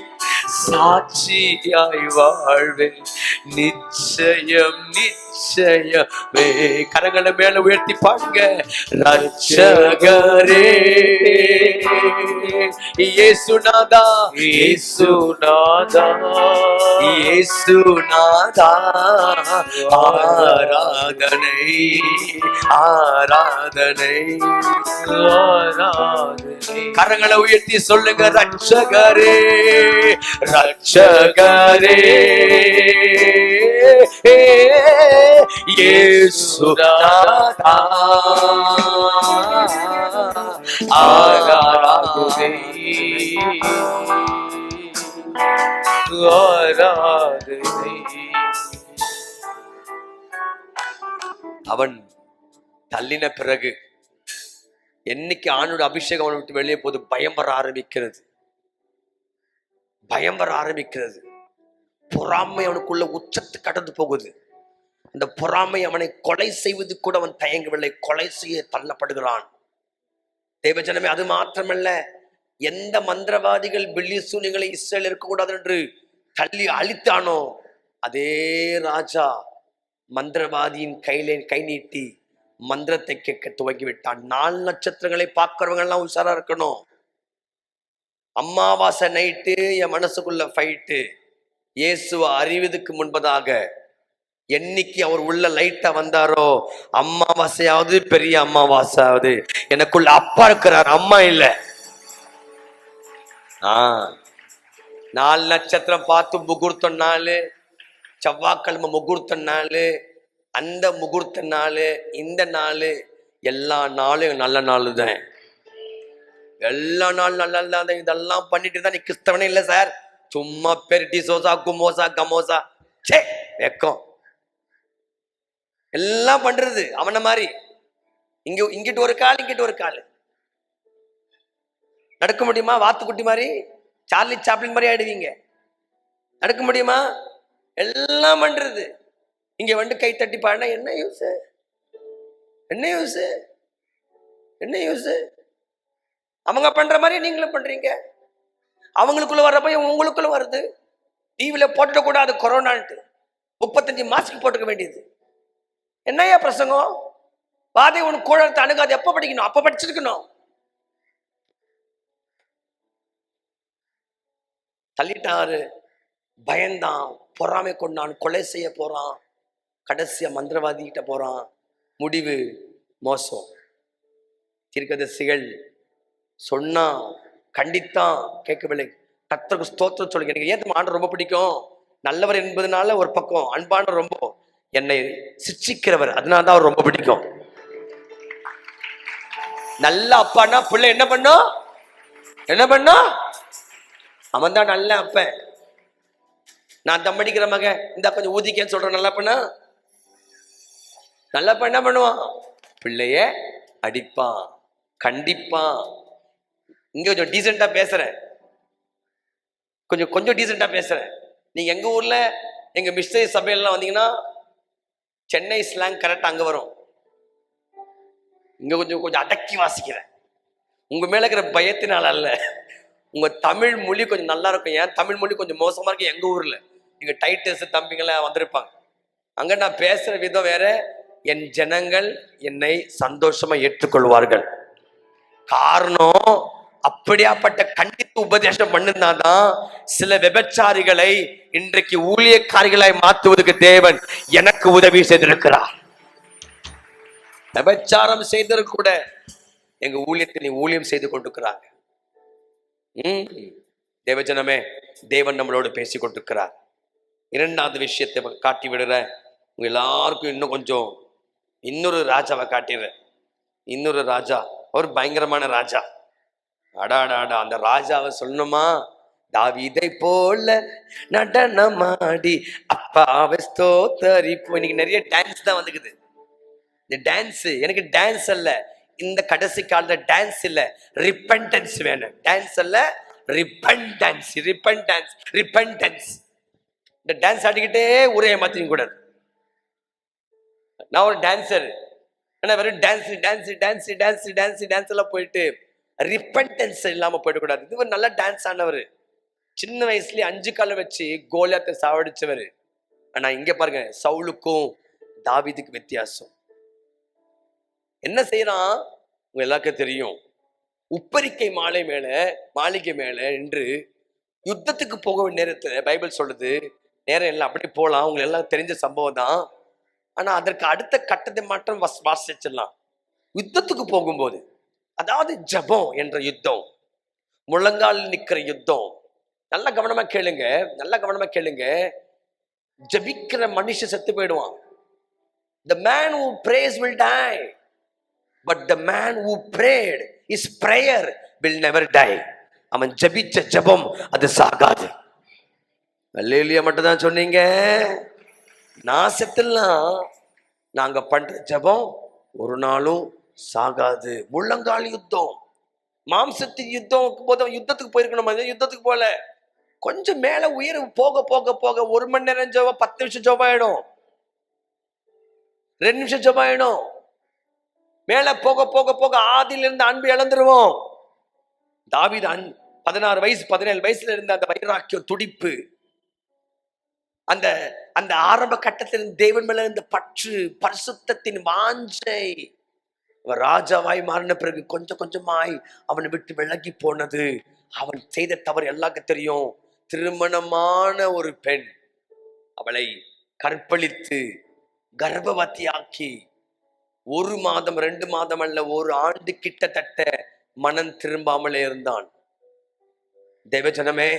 சாட்சியாய் வாழ்வேன், நிச்சயம் நிச்சயமே. கரங்களை மேல உயர்த்தி பாடுங்க. ரட்சகரே இயேசுநாதா, இயேசுநாதா, இயேசுநாதா, ஆராதனை ஆராதனை ஆராதனை. கரங்களை உயர்த்தி சொல்லுங்க. ரட்சகரே ரட்சகரே இயேசுநாதா, ஆராதனை ஆராதனை. அவன் தள்ளின பிறகு என்னைக்கு ஆணோட அபிஷேகம் அவனை விட்டு வெளியே போது பயம் வர ஆரம்பிக்கிறது. பயம் வர ஆரம்பிக்கிறது. பொறாமை அவனுக்குள்ள உச்சத்து கடந்து போகுது. அந்த பொறாமை அவனை கொலை செய்வது கூட அவன் தயங்கவில்லை. கொலை செய்ய தள்ளப்படுகிறான். தேவஜனமே, அது மாத்திரமல்ல, எந்த மந்திரவாதிகள் பில்லி சூனியங்களை இஸ்ரேல் இருக்கக்கூடாது என்று தள்ளி அழித்தானோ அதே ராஜா மந்திரவாதியின் கை நீட்டி மந்திரத்தை கேட்க துவங்கி விட்டான். 4 நட்சத்திரங்களை பார்க்கிறவங்க எல்லாம் உஷாரா இருக்கணும். அமாவாசை நைட்டு என் மனசுக்குள்ள ஃபைட்டு. இயேசுவை அறிவதுக்கு முன்பதாக என்னைக்கு அவர் உள்ள லைட்டா வந்தாரோ, அமாவாசையாவது பெரிய அமாவாசையாவது எனக்குள்ள அப்பா இருக்கிறார், அம்மா இல்ல. 4 நட்சத்திரம் பார்த்து முகூர்த்த நாள், செவ்வாய்க்கிழமை முகூர்த்த நாள், அந்த முகூர்த்த நாள், இந்த நாள், எல்லா நாளும் நல்ல நாள் தான். எல்லா நாளும் நல்ல நாள் தான். இதெல்லாம் பண்ணிட்டு தான் நீ கிறிஸ்தவனே இல்லை சார். சும்மா பெருட்டி சோசா குமோசா கமோசா சே வெக்கம் எல்லாம் பண்றது அவன மாதிரி. இங்கிட்டு ஒரு கால் இங்கிட்டு ஒரு கால். நடக்க முடியுமா? வாத்துக்குட்டி மாதிரி, சார்லி சாப்ளின் மாதிரி ஆயிடுவீங்க. நடக்க முடியுமா? எல்லாம் பண்றது. இங்க வந்து கை தட்டி பாடினா என்ன யூஸ்? என்ன யூஸ்? என்ன யூஸ்? அவங்க பண்ற மாதிரி நீங்களும் பண்றீங்க. அவங்களுக்குள்ள வர்றப்ப உங்களுக்குள்ள வருது. டிவியில போட்டுட கூடாது கொரோனான்ட்டு 35 மாஸ்க் போட்டுக்க வேண்டியது. என்னையா பிரசங்கம்? வாதை உனக்கு கூழத்தை அணுகாது. எப்ப படிக்கணும்? அப்ப படிச்சிருக்கணும். தள்ளிட்டாரு. பயந்தான், பொறாமை கொண்டான், கொலை செய்ய போறான். கடைசியா மந்திரவாதி கிட்ட போறான். முடிவு மோசம். தீர்க்கதரிசிகள் சொன்னா கண்டித்தான், கேட்கவில்லை. கர்த்தருக்கு ஸ்தோத்திரம் சொல்லுங்க. எனக்கு ஏன் ஆண்டவர் ரொம்ப பிடிக்கும்? நல்லவர் என்பதனால ஒரு பக்கம், அன்பான ரொம்ப என்னை சிக்ஷிக்கிறவர், அதனால தான் அவர் ரொம்ப பிடிக்கும். நல்ல அப்பான்னா பிள்ளை என்ன பண்ணும்? என்ன பண்ணும்? அவன் தான் நல்ல அப்பன். நான் தம்மடிக்கிற மகன், இந்த கொஞ்சம் ஊதிக்கன்னு சொல்றேன். நல்ல பண்ணா, நல்ல பண்ண என்ன பண்ணுவான்? பிள்ளைய அடிப்பான், கண்டிப்பான். இங்க கொஞ்சம் டீசெண்டா பேசுறேன், கொஞ்சம் டீசெண்டா பேசுறேன். நீங்க எங்க ஊர்ல எங்க மிஸ்டரி சபையெல்லாம் வந்தீங்கன்னா சென்னை ஸ்லாங் கரெக்டா அங்க வரும். இங்க கொஞ்சம் அடக்கி வாசிக்கிறேன். உங்க மேல இருக்கிற பயத்தினால அல்ல, உங்க தமிழ் மொழி கொஞ்சம் நல்லா இருக்கும். ஏன் தமிழ் மொழி கொஞ்சம் மோசமா இருக்கு எங்க ஊர்ல. இங்க டைட்டஸ் தம்பிங்கெல்லாம் வந்திருப்பாங்க. அங்க நான் பேசுற விதம் வேற. என் ஜனங்கள் என்னை சந்தோஷமா ஏற்றுக்கொள்வார்கள். காரணம், அப்படியாப்பட்ட கண்டித்து உபதேசம் பண்ணிருந்தாதான் சில விபச்சாரிகளை இன்றைக்கு ஊழியக்காரிகளாய் மாற்றுவதற்கு தேவன் எனக்கு உதவி செய்திருக்கிறார். விபச்சாரம் செய்தது கூட எங்க ஊழியத்தை ஊழியம் செய்து கொண்டிருக்கிறாங்க. தேவஜனமே, தேவன் நம்மளோடு பேசி கொண்டிருக்கிறார். 2வது விஷயத்தை காட்டி விடுற உங்க எல்லாருக்கும் இன்னொரு ராஜாவை காட்டிடுறேன். இன்னொரு ராஜா, ஒரு பயங்கரமான ராஜா. அடாடாடா, அந்த ராஜாவை சொல்லணுமா? தாவீதை போல நடனமாடி அப்பாவை ஸ்தோத்தரிப்போம். இன்னைக்கு நிறைய டான்ஸ் தான் வந்துக்குது. இந்த டான்ஸ் எனக்கு டான்ஸ் அல்ல. இந்த கடைசி காலத்துல டான்ஸ் இல்ல, ரிப்பன்டன்ஸ் வேணும். டான்ஸ் அல்ல, ரிப்பன்டன்ஸ். இந்த டான்ஸ் ஆடிக்கிட்டே ஊரே மாத்திங்க கூடாது. நான் ஒரு டான்சர், ஆனா வெறும் டான்ஸ் எல்லாம் போயிட்டு ரிப்பன்டன்ஸ் இல்லாம போயிடக்கூடாது. இது ஒரு நல்ல டான்ஸ் ஆனவர். சின்ன வயசுலயே 5 காலை வச்சு கோலியாத்தை சாவடிச்சவர். ஆனா இங்க பாருங்க, சவுலுக்கும் தாவீதுக்கு வித்தியாசம். என்ன செய்யறான்? உங்க எல்லாருக்கும் தெரியும். உப்பரிக்கை மாளிகை மேல என்று யுத்தத்துக்கு போக வேண்டிய நேரத்துல பைபிள் சொல்லுது, நேரம் எல்லாம் அப்படி போலாம், உங்களுக்கு எல்லாம் தெரிஞ்ச சம்பவம் தான். ஆனா அதற்கு அடுத்த கட்டத்தை மாற்றம் வாசிச்சிடலாம். யுத்தத்துக்கு போகும்போது, அதாவது ஜெபம் என்ற யுத்தம், முழங்கால் நிக்கிற யுத்தம். நல்ல கவனமா கேளுங்க, நல்ல கவனமா கேளுங்க. ஜெபிக்கிற மனுஷன் செத்து போயிடுவான். The man who prays will die, but the man who prayed, his prayer will never die. அவன் ஜெபிச்ச ஜெபம் அது சாகாது. அல்லேலூயா மட்டும் தான் சொன்னீங்க. நான் செத்துலாம், நாங்க பண்ற ஜெபம் ஒரு நாளும் சாகாது. முள்ளங்கால் யுத்தம், மாம்சத்தின் யுத்தம் போதும். யுத்தத்துக்கு போயிருக்கணும், யுத்தத்துக்கு போல. கொஞ்சம் மேல உயர போக போக போக 1 மணி நேரம் ஜெபம் 10 நிமிஷம் ஜெபம் ஆயிடும், 2 நிமிஷம் ஜெபம் ஆயிடும். மேல போக போக போக ஆதியில இருந்து அன்பு இழந்துருவோம். தாவீது 16 வயசு 17 வயசுல இருந்த அந்த வைராக்கியம், துடிப்பு, அந்த அந்த ஆரம்ப கட்டத்தில் தேவன் மேல இருந்த பற்று, பரிசுத்தத்தின் வாஞ்சை, ராஜாவாய் மாறின பிறகு கொஞ்சம் கொஞ்சமாய் அவனை விட்டு விலகி போனது. அவன் செய்த தவறு எல்லாருக்கும் தெரியும். திருமணமான ஒரு பெண், அவளை கற்பழித்து கர்ப்பவதியாக்கி 1 மாதம் 2 மாதம் அல்ல, 1 ஆண்டு கிட்டத்தட்ட மனம் திரும்பாமலே இருந்தான். தேவஜனமே,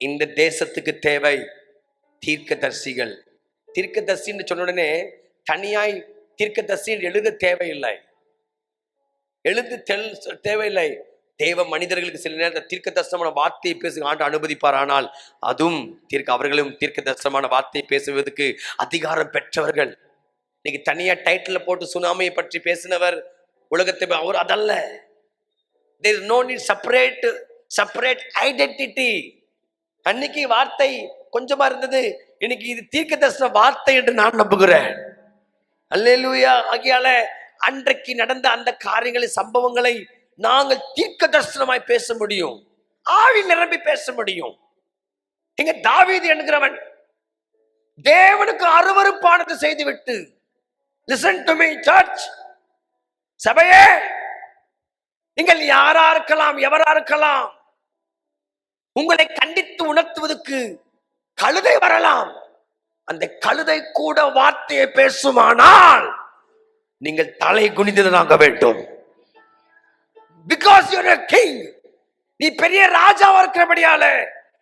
இந்த தேசத்துக்கு தேவை தீர்க்கதரிசிகள். தீர்க்கதரிசின்னு சொன்ன உடனே தனியாய் தீர்க்கதரிசியில் எழுத தேவையில்லை, தேவையில்லை. தேவ மனிதர்களுக்கு சில நேரத்தில் தீர்க்க தரிசனமான வார்த்தையை பேச ஆண்டு அனுமதிப்பார். ஆனால் அதுவும் அவர்களும் தீர்க்க தரிசனமான வார்த்தையை பேசுவதற்கு அதிகாரம் பெற்றவர்கள். இன்னைக்கு தனியா டைட்டில் போட்டு சுனாமியை பற்றி பேசினவர் உலகத்தை அவர் அதல்ல. There is no need separate identity. அன்னைக்கு வார்த்தை கொஞ்சமா இருந்தது, இன்னைக்கு இது தீர்க்க தரிசன வார்த்தை என்று நான் நம்புகிறேன். அல்லேலூயா. ஆகியால அன்றைக்கு நடந்த அந்த காரியங்களை, சம்பவங்களை நாங்கள் தீர்க்க தரிசனமாய் பேச முடியும், ஆவி நிரம்பி பேச முடியும். இங்க தாவீது என்கிறவன் தேவனுக்கு அருவருப்பானது செய்துவிட்டு, listen to me church, சபையே, நீங்கள் யாரா இருக்கலாம், எவரா இருக்கலாம், உங்களை கண்டித்து உணர்த்துவதற்கு கழுதை வரலாம். அந்த கழுதை கூட வார்த்தையை பேசுமானால் நீங்கள் தலை குனிந்ததாக வேண்டும். Because you are a king, நீ பெரிய ராஜாவா இருக்கிறபடியால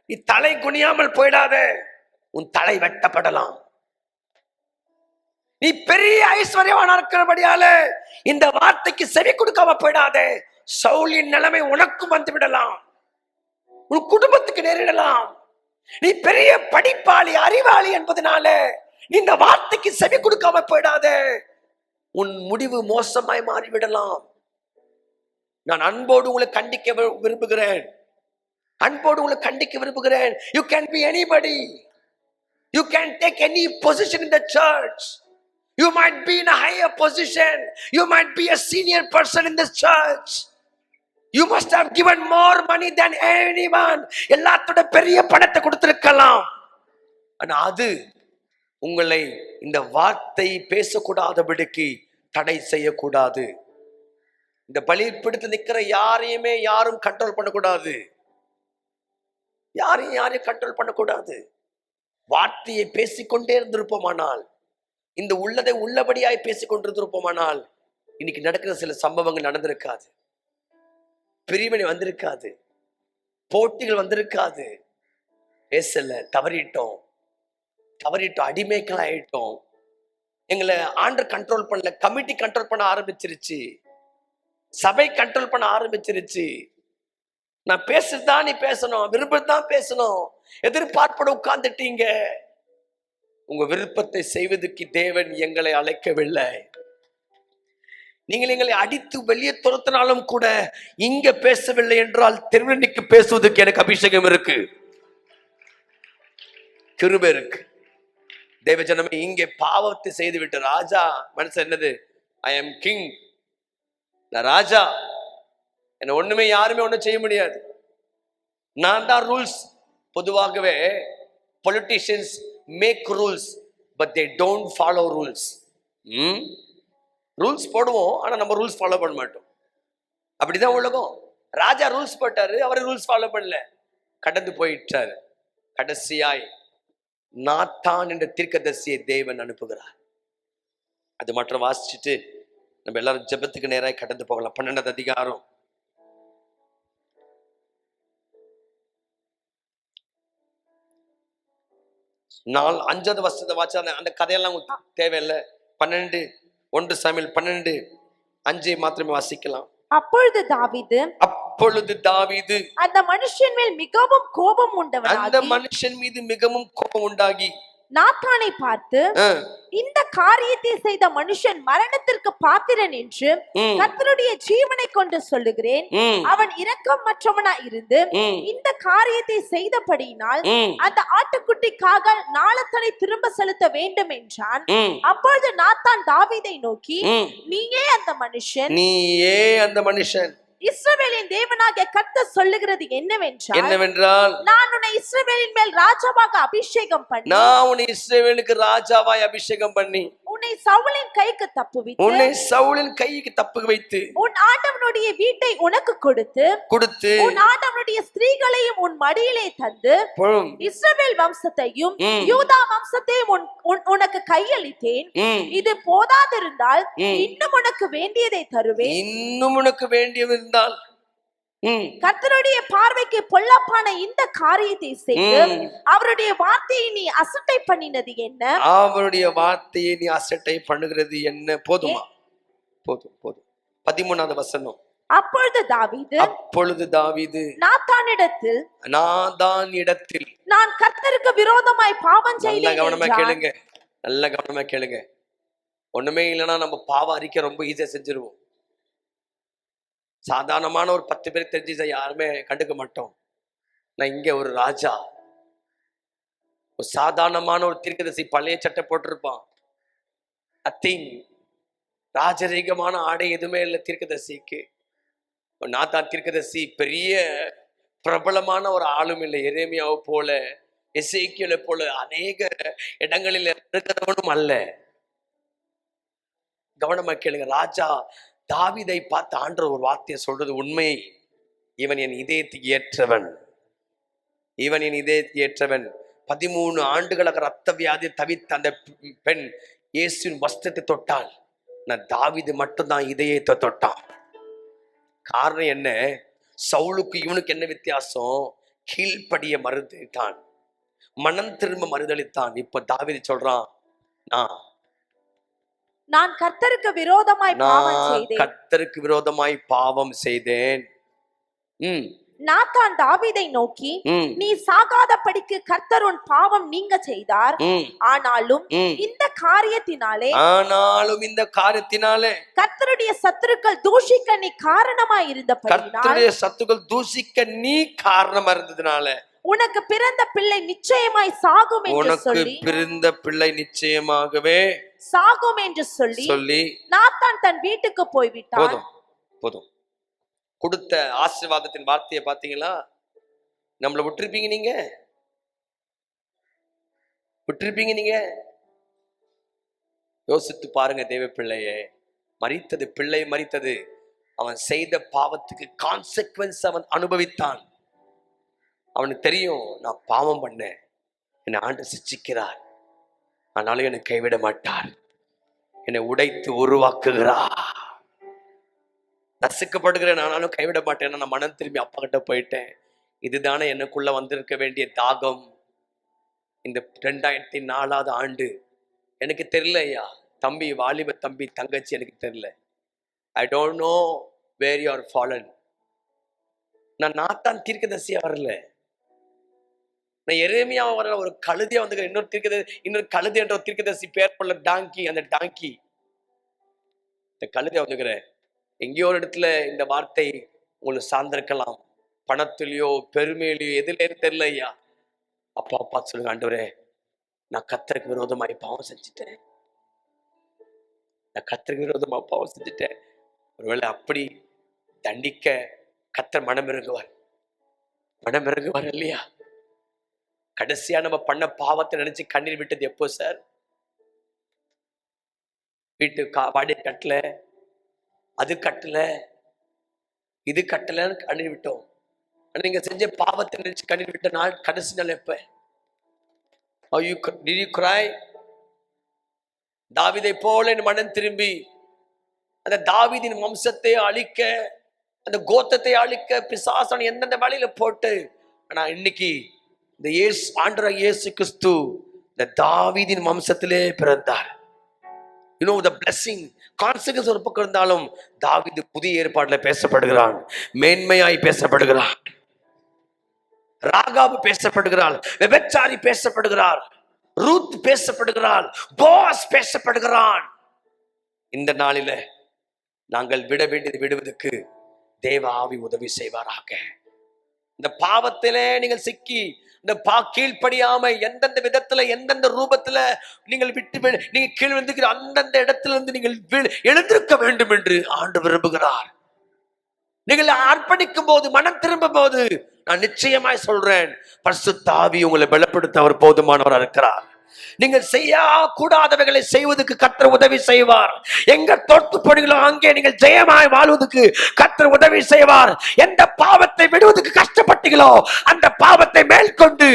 நீ தலை குனியாமல் போயிடாத, உன் தலை வெட்டப்படலாம். நீ பெரிய ஐஸ்வர்யவானா இருக்கிறபடியால இந்த வார்த்தைக்கு செவி கொடுக்காம போயிடாதே, சவுலின் நிலைமை உனக்கும் வந்து விடலாம், உன் குடும்பத்துக்கு நேரிடலாம். நீ பெரிய படிப்பாளி, அறிவாளி என்பதனால நீ இந்த வார்த்தைக்கு செவி கொடுக்காம போயிடாதே, உன் முடிவு மோசமாய் மாறிவிடலாம். நான் அன்போடு உங்களை கண்டிக்க விரும்புகிறேன், அன்போடு உங்களை கண்டிக்க விரும்புகிறேன். You can be anybody, you can take any position in the church, you might be in a higher position, you might be a senior person in this church, you must have given more money than anyone, எல்லாத்தோட பெரிய பணத்தை கொடுத்திருக்கலாம். ஆனா அது உங்களை இந்த வார்த்தை பேசக்கூடாதபடிக்கு தடை செய்யக்கூடாது. இந்த பலிபீடத்தில் நிக்கிற யாரும் கண்ட்ரோல் பண்ணக்கூடாது, யாரையும் கண்ட்ரோல் பண்ணக்கூடாது. வார்த்தையை பேசிக்கொண்டே இருந்திருப்போமானால், இந்த உள்ளதை உள்ளபடியாய் பேசிக்கொண்டிருந்திருப்போமானால், இன்னைக்கு நடக்கிற சில சம்பவங்கள் நடந்திருக்காது, பிரிவினை வந்திருக்காது, போட்டிகள் வந்திருக்காது. பேசல, தவறிட்டோம், அடிமைகள் ஆயிட்டோம். எங்களை ஆண்டர் கண்ட்ரோல் பண்ணல, கமிட்டி கண்ட்ரோல் பண்ண ஆரம்பிச்சிருச்சு, சபை கண்ட்ரோல் பண்ண ஆரம்பிச்சிருச்சு. நான் பேசுறதுதான் நீ பேசணும், விருப்பத்தான் பேசணும், எதிர்பார்ப்போட உட்கார்ந்துட்டீங்க. உங்க விருப்பத்தை செய்வதற்கு தேவன் எங்களை அழைக்கவில்லை. நீங்கள் எங்களை அடித்து வெளியே துரத்தினாலும் கூட இங்க பேசவில்லை என்றால் திருவண்ணிக்கு பேசுவதற்கு எனக்கு அபிஷேகம் இருக்கு, கிருபை இருக்கு. தேவஜனமே, இங்கே பாவத்தை செய்து விட்டு ராஜா மனசு என்னது, ஐ எம் கிங், நான் ராஜா, என்ன ஒண்ணுமே யாருமே ஒண்ணும் செய்ய முடியாது, நான் தான் ரூல்ஸ். பொதுவாகவே politicians make rules but they don't follow rules. Rules போடுவோம், ஆனா நம்ம ரூல்ஸ் ஃபாலோ பண்ண மாட்டோம். அப்படிதான் உலகம். ராஜா ரூல்ஸ் போட்டாரு, அவர் ரூல்ஸ் ஃபாலோ பண்ணல, கடந்து போயிட்டாரு. கடைசியாய் நாத்தான் என்ற தீர்க்கதரிசியை தேவன் அனுப்புகிறார். அது மட்டும் வாசிச்சுட்டு நம்ம எல்லாரும் ஜெபத்துக்கு நேராக கடந்து போகலாம். 12வது அதிகாரம் 5வது வசனத்தை வாச்சா அந்த கதையெல்லாம் தேவையில்லை. 1 சாமுவேல் 12:5 மாத்திரமே வாசிக்கலாம். அப்பொழுது தாவீது அந்த மனுஷன் மேல் மிகவும் கோபம் உண்டாகி நாத்தானை பார்த்து, இந்த காரியத்தை செய்த மனுஷன் மரணத்திற்கு பாத்திரன் என்று கர்த்தருடைய ஜீவனை கொண்டு சொல்லுகிறேன், அவன் இரக்கமற்றவனா இருந்து இந்த காரியத்தை செய்தபடியினால் அந்த ஆட்டுக்குட்டிக்காக நாளத்தனை திரும்ப செலுத்த வேண்டும் என்றான். அப்பொழுது நாத்தான் தாவீதை நோக்கி, நீயே அந்த மனுஷன், இஸ்ரவேலின் தேவனாகிய கர்த்தர் சொல்லுகிறது என்னவென்றால், நான் உன்னை இஸ்ரவேலின் மேல் ராஜாவாக அபிஷேகம் பண்ணி உன்னை சவுலின் கைக்கு தப்புவித்து உன் ஆண்டவனுடைய வீட்டை உனக்கு கொடுத்து உன் ஆண்டவனுடைய ஸ்திரீகளையும் உன் மடியிலே தந்து இஸ்ரவேல் வம்சத்தையும் யூதா வம்சத்தையும் உனக்கு கையளித்தேன். இது போதாதிருந்தால் இன்னும் உனக்கு வேண்டியதை தருவேன். கர்த்தருடைய பார்வைக்கு பொல்லாப்பான இந்த காரியத்தை செய்து அவருடைய வார்த்தையை நீ அசட்டை பண்ணினது என்ன? அவருடைய வார்த்தையை நீ அசட்டை பண்ணுகிறது என்ன? போதுமா? போதும். 13வது வசனம். அப்பொழுது தாவீது நாத்தானிடத்தில் நான் கர்த்தருக்கு விரோதமாய் பாவம் செய்தேன். நல்ல கவனமா கேளுங்க. ஒண்ணுமே இல்லைன்னா நம்ம பாவம் அறிக்கை ரொம்ப ஈஸியா செஞ்சிருவோம். சாதாரணமான ஒரு 10 பேர் தெரிஞ்சு யாருமே கண்டுக்க மாட்டோம். நான் இங்க ஒரு ராஜா, ஒரு சாதாரணமான ஒரு தீர்க்கதரிசி, பழைய சட்டை போட்டிருப்பான், ராஜரீகமான ஆடை எதுவுமே இல்லை தீர்க்கதரிசிக்கு. நாத்தான் தீர்க்கதரிசி பெரிய பிரபலமான ஒரு ஆளும் இல்லை, எரேமியாவை போல எசேக்கியேலை போல அநேக இடங்களில் இருக்கிறவனும் அல்ல. கவனமா கேளுங்க. ராஜா தாவீதை பார்த்து ஆண்டவர் ஒரு வார்த்தையை சொல்றது உண்மை. இவன் என் இதயத்துக்கு ஏற்றவன். 13 ஆண்டுகளாக ரத்த வியாதி தவித்த அந்த பெண் இயேசுவின் வஸ்திரத்தை தொட்டாள். நான் தாவீது மட்டும்தான் இதயத்தை தொட்டான். காரணம் என்ன? சவுலுக்கு இவனுக்கு என்ன வித்தியாசம்? கீழ்ப்படிய மறுதளித்தான், மனம் திரும்ப மறுதளித்தான். இப்ப தாவீது சொல்றான், நான் கர்த்தருக்கு விரோதமாய் பாவம் செய்தேன். நாத்தான் தாவீதை நோக்கி, நீ சாகாதபடிக்கு கர்த்தர் உன் பாவம் நீங்க செய்தார். ஆனாலும் இந்த காரியத்தினாலே கர்த்தருடைய சத்துருக்கள் தூஷிக்க நீ காரணமாய் இருந்தபடியினால் உனக்கு பிறந்த பிள்ளை நிச்சயமாய் சாகும் என்று சொல்லி நாத்தான் தன் வீட்டுக்கு போய்விட்டான். போதும். கொடுத்த ஆசீர்வாதத்தின் வார்த்தையை பாத்தீங்களா? நம்மள விட்டுருப்பீங்க நீங்க. யோசித்து பாருங்க. தேவ பிள்ளையே, பிள்ளை மரித்தது. அவன் செய்த பாவத்துக்கு கான்சிக்வன்ஸ் அவன் அனுபவித்தான். அவனுக்கு தெரியும், நான் பாவம் பண்ணேன், என்னை ஆண்டவர் சிட்சிக்கிறார், ஆனாலும் என்னை கைவிட மாட்டார், என்னை உடைத்து உருவாக்குகிறார். நசுக்கப்படுகிறேன், ஆனாலும் கைவிட மாட்டேன். நான் மனம் திரும்பி அப்பா கிட்ட போயிட்டேன். இதுதானே எனக்குள்ள வந்திருக்க வேண்டிய தாகம். இந்த 2004வது ஆண்டு எனக்கு தெரியல ஐயா, தம்பி, வாலிப தம்பி, தங்கச்சி, எனக்கு தெரியல. I don't know where you are fallen. நான் நாத்தான் தீர்க்கதரிசியா வரல, நான் எரேமியாவை வரல, ஒரு கழுதையா வந்துக்கிறேன். இன்னொரு கழுதை என்ற ஒரு தீர்க்கதரிசி பேர் கொள்ள டாங்கி. அந்த டாங்கி இந்த கழுதையா வந்துக்கிறேன். எங்கேயோ ஒரு இடத்துல இந்த வார்த்தை உங்களுக்கு சார்ந்திருக்கலாம். பணத்திலையோ பெருமையிலையோ எதுல தெரியல ஐயா. அப்பா சொல்லுங்க, ஆண்டவரே, நான் கர்த்தருக்கு விரோதமாய் பாவம் செஞ்சுட்டேன். ஒருவேளை அப்படி தண்டிக்க கர்த்தர் மனம் இறங்குவார் இல்லையா? கடைசியா நம்ம பண்ண பாவத்தை நினைச்சு கண்ணீர் விட்டது எப்போ சார்? வீட்டு வாடகை கட்டல, அது கட்டல, இது கட்டலன்னு கண்ணீர் விட்டோம். நீங்க செஞ்ச பாவத்தை நினைச்சு கண்ணீர் விட்ட நாள் கடைசி நாள் எப்ப? Did you cry? தாவீதை போல மனம் திரும்பி அந்த தாவீதின் வம்சத்தை அழிக்க, அந்த கோத்தத்தை அழிக்க பிசாசன் எந்தெந்த வேலையில போட்டு, ஆனா இன்னைக்கு இந்த ஆண்டவர் இயேசு கிறிஸ்து இந்த தாவீதின் வம்சத்திலே பிறந்தார். the blessing கான்சிக்வன்ஸ் ஒரு பக்கம் இருந்தாலும் தாவீது புதிய ஏற்பாடுல பேசப்படுகிறான், மேன்மையாய் பேசப்படுகிறான். ராகாபு பேசப்படுகிறாள், விபச்சாரி பேசப்படுகிறார், ரூத் பேசப்படுகிறாள், போஸ் பேசப்படுகிறான். இந்த நாளில நாங்கள் விட வேண்டியது விடுவதற்கு தேவ ஆவி உதவி செய்வாராக. இந்த பாவத்திலே நீங்கள் சிக்கி இந்த கீழ்ப்படியாம எந்தெந்த விதத்துல எந்தெந்த ரூபத்துல நீங்கள் விட்டு நீங்க கீழ் விழுந்துக்கிற அந்தந்த இடத்துல இருந்து நீங்கள் எழுந்திருக்க வேண்டும் என்று ஆண்டு விரும்புகிறார். நீங்கள் அர்ப்பணிக்கும் போது, மனம் திரும்பும் போது, நான் நிச்சயமாய் சொல்றேன், பரிசுத்த ஆவி உங்களை பலப்படுத்த அவர் போதுமானவராக இருக்கிறார். நீங்கள் செய்ய கூடாதவைகளை செய்வதற்கு கர்த்தர் உதவி செய்வார். எங்க தோற்று போனீங்களோ அங்கே நீங்கள் ஜெயமாய் வாழ்வதற்கு கர்த்தர் உதவி செய்வார். எந்த பாவத்தை விடுவதற்கு கஷ்டப்பட்டீங்களோ அந்த பாவத்தை மேற்கொண்டு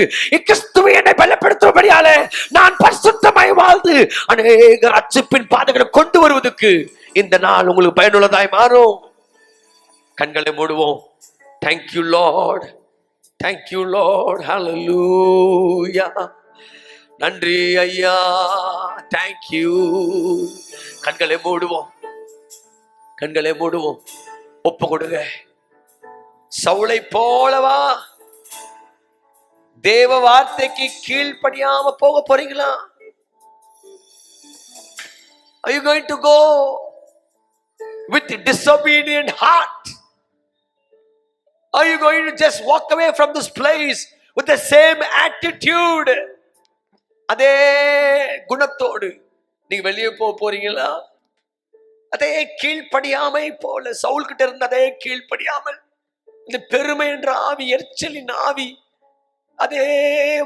கிறிஸ்துவை என்னை பலப்படுத்தும்படியாலே நான் பரிசுத்தமாய் வாழ்ந்து அநேக ரட்சிப்பின் பாதைகளை கொண்டு வருவதற்கு இந்த நாள் உங்களுக்கு பயனுள்ளதாய் மாறும். கண்களை மூடுவோம். Thank you Lord, thank you Lord, hallelujah. நன்றி ஐயா, thank you. கண்களை மூடுவோம், கண்களை மூடுவோம். ஒப்பு கொடுங்க. சவுலை போலவா தேவ வார்த்தைக்கு கீழ்ப்படியாம போக போறீங்களா? Are you going to go with a disobedient heart? Are you going to just walk away from this place with the same attitude? அதே குணத்தோடு நீங்க வெளியே போறீங்களா? அதே கீழ்ப்படியாமை போல சவுல் கிட்ட இருந்த அதே கீழ்ப்படியாமல், இந்த பெருமை என்ற ஆவி, எரிச்சலின் ஆவி, அதே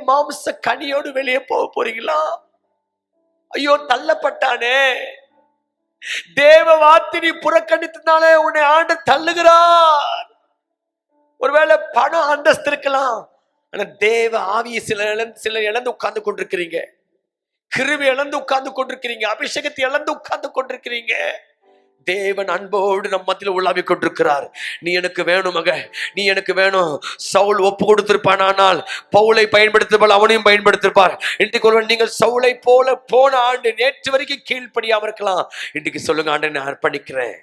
மாம்ச கனியோடு வெளியே போறீங்களா? ஐயோ தள்ளப்பட்டானே, தேவ வார்த்தை புறக்கணித்தனாலே உன்னை ஆண்டு தள்ளுகிறார். ஒருவேளை பணம் அந்தஸ்து இருக்கலாம், ஆனா தேவ ஆவியை சிலர் இழந்து உட்கார்ந்து கொண்டிருக்கிறீங்க, கிருபை இழந்து உட்கார்ந்து கொண்டிருக்கிறீங்க, அபிஷேகத்தை இழந்து உட்கார்ந்து கொண்டிருக்கிறீங்க. தேவன் அன்போடு நம் மத்தியில் உள்ளாவி கொண்டிருக்கிறார். நீ எனக்கு வேணும் மக, நீ எனக்கு வேணும். சவுல் ஒப்பு கொடுத்திருப்பான், ஆனால் பவுலை பயன்படுத்திருப்பார், அவனையும் பயன்படுத்திருப்பார். இன்றைக்கு நீங்கள் சவுலை போல போன ஆண்டு நேற்று வரைக்கும் கீழ்ப்படியாம இருக்கலாம். இன்றைக்கு சொல்லுங்க, ஆண்டை நான் அர்ப்பணிக்கிறேன்.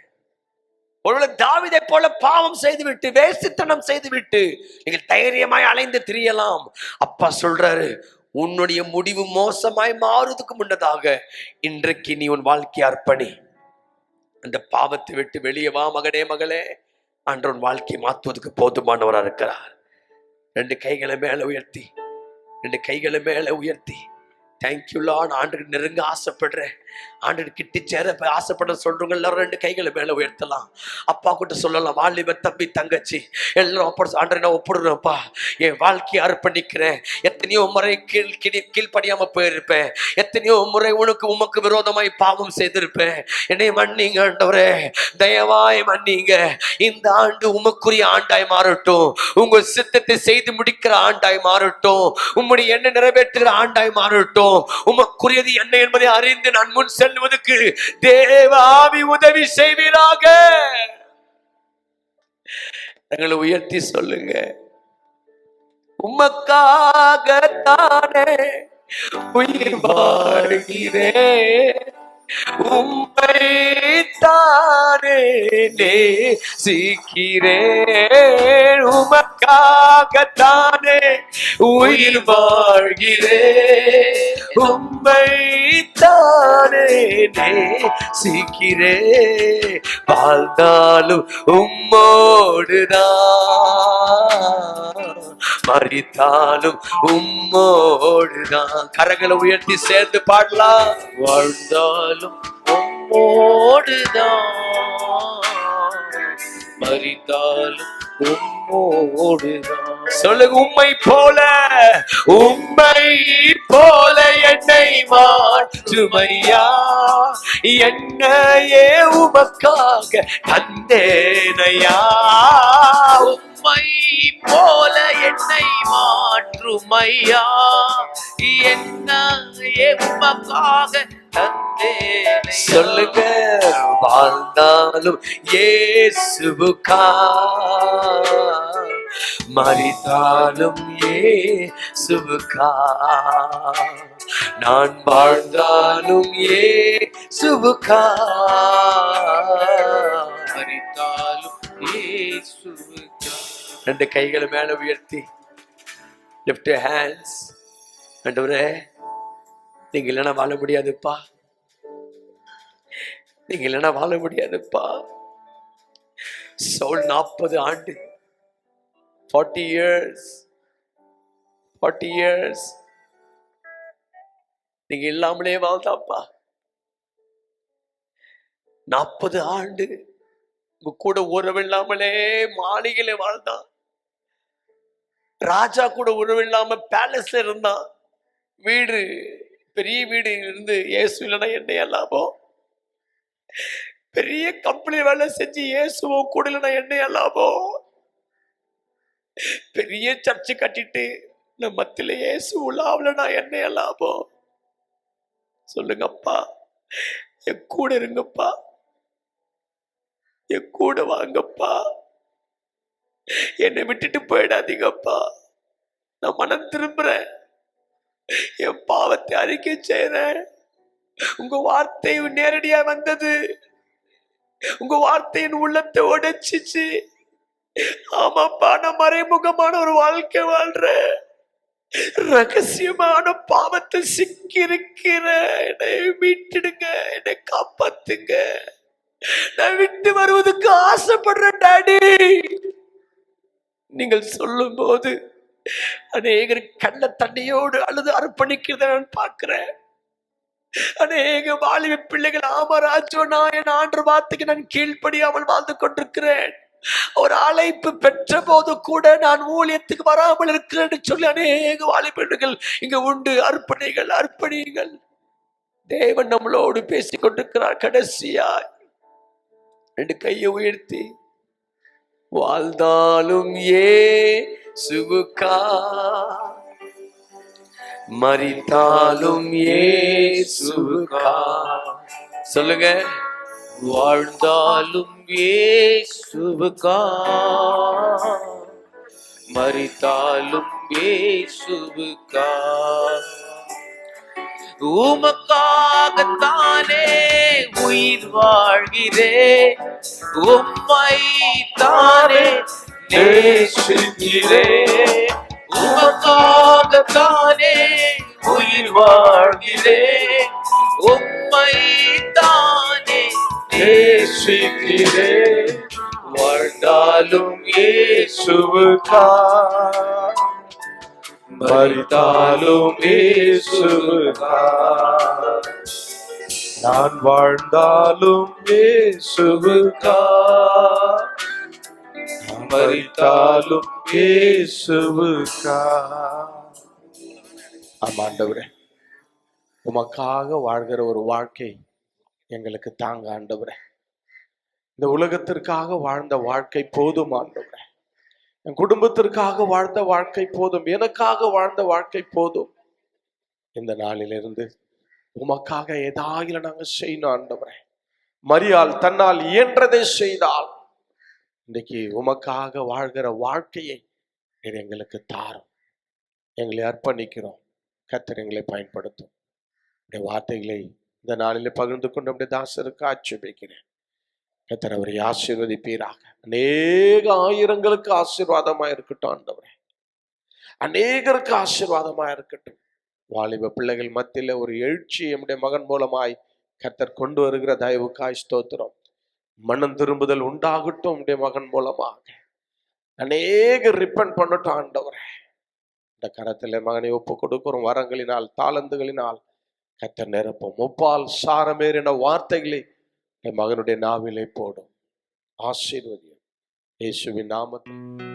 ஒருவேளை தாவீதை போல பாவம் செய்துவிட்டு, வேசித்தனம் செய்துவிட்டு நீங்கள் தைரியமாய் அலைந்து திரியலாம். அப்பா சொல்றாரு, உன்னுடைய முடிவு மோசமாய் மாறுவதற்கு முன்னதாக இன்றைக்கு நீ உன் வாழ்க்கையை அர்ப்பணி. அந்த பாவத்தை விட்டு வெளியே வா மகனே, மகளே. ஆண்டவன் வாழ்க்கையை மாற்றுவதற்கு போதுமானவரா இருக்கிறார். ரெண்டு கைகளை மேல உயர்த்தி, ரெண்டு கைகளை மேல உயர்த்தி, தேங்க்யூ லார்ட். ஆண்டுக்கு நெருங்க ஆசைப்படுறேன், ஆண்டு கிட்டி சேர ஆசைப்படுற சொல்றவங்க எல்லாரும் ரெண்டு கைகளை மேல உயர்த்தலாம். அப்பா கிட்ட சொல்லலாம், வாலிப தம்பி தங்கச்சி எல்லாரும் ஆண்டு நான் ஒப்பிடுறேன்ப்பா, என் வாழ்க்கையை அர்ப்பணிக்கிறேன். எத்தனையோ முறை கீழ்ப்படியாம போயிருப்பேன், எத்தனையோ முறை உமக்கு விரோதமாய் பாவம் செய்திருப்பேன். என்னை மன்னிங்க ஆண்டவரே, தயவாய் மன்னிங்க. இந்த ஆண்டு உமக்குரிய ஆண்டாய் மாறட்டும், உங்கள் சித்தத்தை செய்து முடிக்கிற ஆண்டாய் மாறட்டும், உம்முடைய எண்ணெய் நிறைவேற்றுகிற ஆண்டாய் மாறட்டும். உமக்குரியது என்ன என்பதை அறிந்து நான் முன் செல்வதற்கு தேவ ஆவி உதவி செய்வீராக. எங்களை உயர்த்தி சொல்லுங்க. உமக்காகத்தானே உயிர் வாழ்கிறேன், உம்மைத்தானே நேசிக்கிறேன். உமக்காகத்தானே உயிர் வாழ்கிறேன், உம்மைத்தானே நேசிக்கிறேன். வாழ்ந்தாலும் உம்மோடுதான், மரித்தாலும் உம்மோடுதான். கரங்களை உயர்த்தி சேர்ந்து பாடலாம். வாழ்ந்தாலும் உம்மோடுதான், மரித்தாலும் உம்மோடுதான். சொல்லுங்க, உம்மை போல என்னை மாற்றுமையா, என்னையே உமக்காக தந்தேனையா. உம்மை போல என்னை மாற்றுமையா, என்னையே உமக்காக தந்தேனையா. சொல்லுங்க, வாழ்ந்தாலும் இயேசுவுக்கா, மரித்தாலும் இயேசுவுக்கா, நான் வாழ்ந்தாலும் இயேசுவுக்கா, மரித்தாலும் இயேசுவுக்கா. ரெண்டு கைகளை மேல உயர்த்தி, lift your hands. ஆண்டவரே, நீங்க இல்லைன்னா வாழ முடியாதுப்பா, நீங்க இல்லைன்னா வாழ முடியாதுப்பா. சவுல் 40 ஆண்டு, 40 years நீங்க இல்லாமலே வாழ்ந்தாப்பா. 40 ஆண்டு உங்க கூட உறவில்லாமலே மாளிகையில வாழ்ந்தான். ராஜா கூட உறவில்லாம பேலஸ்ல இருந்தான். வீடு, பெரிய வீடு இருந்து இயேசு இல்லைன்னா என்ன லாபம்? பெரிய கம்பெனி வேலை செஞ்சு இயேசுவும் கூட இல்லைன்னா என்ன லாபம்? பெரிய சர்ச்சு கட்டிட்டு நம்ம மத்தியில இயேசு உள்ளாவலனா என்ன லாபம்? சொல்லுங்கப்பா, என் கூட இருங்கப்பா, என் கூட வாங்கப்பா, என்னை விட்டுட்டு போயிடாதீங்கப்பா. நான் மனம் திரும்புறேன், என் பாவத்தை அறிக்கை செய்றேன். உங்க வார்த்தை நேரடியா வந்தது, உங்க வார்த்தையின் உள்ளத்தை உடைச்சிச்சு. ஆமாப்பா, நான் மறைமுகமான ஒரு வாழ்க்கை வாழ்றேன், ரகசியமான பாவத்தை சிக்கி இருக்கிற. என்னை மீட்டுடுங்க, என்னை காப்பாத்துங்க. நான் விட்டு வருவதற்கு ஆசைப்படுறேன் டாடி. நீங்கள் சொல்லும் போது அநேகர் கண்ண தண்ணியோடு அழுது அர்ப்பணிக்கிறத நான் பார்க்கிறேன். அநேக வாலிப பிள்ளைகள், ஆமராஜோ, நான் என் ஆண்டு வார்த்தைக்கு நான் கீழ்ப்படியாமல் வாழ்ந்து கொண்டிருக்கிறேன், ஒரு அழைப்பு பெற்ற போது கூட நான் ஊழியத்துக்கு வராமல் இருக்கிறேன் சொல்லி அநேக வாலிபர்கள் இங்க உண்டு. அர்ப்பணிகள். தேவன் நம்மளோடு பேசிக் கொண்டிருக்கிறார். கடைசியாய் ரெண்டு கையை உயர்த்தி, வாழ்ந்தாலும் இயேசுவுக்கா, மரித்தாலும் இயேசுவுக்கா. சொல்லுங்க, வாழ்ந்தாலும் இயேசுவுக்கா, மரித்தாலும் இயேசுவுக்கா. உமக்காகத்தானே உயிர் வாழ்கிறேன், உம்மை தானே நேசிக்கிறேன். உமக்காகத்தானே உயிர் வாழ்கிறேன், உம்மை தானே நேசிக்கிறேன். வாழ்ந்தாலும் இயேசுவுக்கா, மரித்தாலும் இயேசுவுக்கா. நான் வாழ்ந்தாலும் இயேசுவுக்கா, மரித்தாலும் இயேசுவுக்கா. ஆண்டவரே, உமக்காக வாழ்கிற ஒரு வாழ்க்கை எங்களுக்கு தாங்க ஆண்டவரே. இந்த உலகத்திற்காக வாழ்ந்த வாழ்க்கை போதும் ஆண்டவரே, என் குடும்பத்திற்காக வாழ்ந்த வாழ்க்கை போதும், எனக்காக வாழ்ந்த வாழ்க்கை போதும். இந்த நாளிலிருந்து உமக்காக ஏதாவது நாங்க செய்யணும் ஆண்டவரே. மரியாள் தன்னால் இயன்றதை செய்தால், இன்னைக்கு உமக்காக வாழ்கிற வாழ்க்கையை எங்களுக்கு தாரும். எங்களை அர்ப்பணிக்கிறோம். கர்த்தர் எங்களை பயன்படுத்தும். வார்த்தைகளை இந்த நாளிலே பகிர்ந்து கொண்டு நம்முடைய தாசருக்கு ஆட்சேபிக்கிறேன். கர்த்தர் அவரை ஆசீர்வதிப்பீராக. அநேக ஆயிரங்களுக்கு ஆசீர்வாதமா இருக்கட்டும் ஆண்டவரே, அநேகருக்கு ஆசீர்வாதமா இருக்கட்டும். வாலிப பிள்ளைகள் மத்தியில ஒரு எழுச்சி நம்முடைய மகன் மூலமாய் கர்த்தர் கொண்டு வருகிற தயவுக்காய் ஸ்தோத்திரம். மனம் திரும்புதல் உண்டாகட்டும். உடைய மகன் மூலமாக அநேக ரிப்பன் பண்ணட்டும் ஆண்டவரே. இந்த கரத்துல மகனை ஒப்பு கொடுக்கிறோம். வரங்களினால், தாளந்துகளினால் கர்த்தர் நிரப்பும். முப்பால் சாரமேறின வார்த்தைகளை என் மகனுடைய நாவிலே போடும். ஆசீர்வதியும். இயேசுவின் நாமத்தில்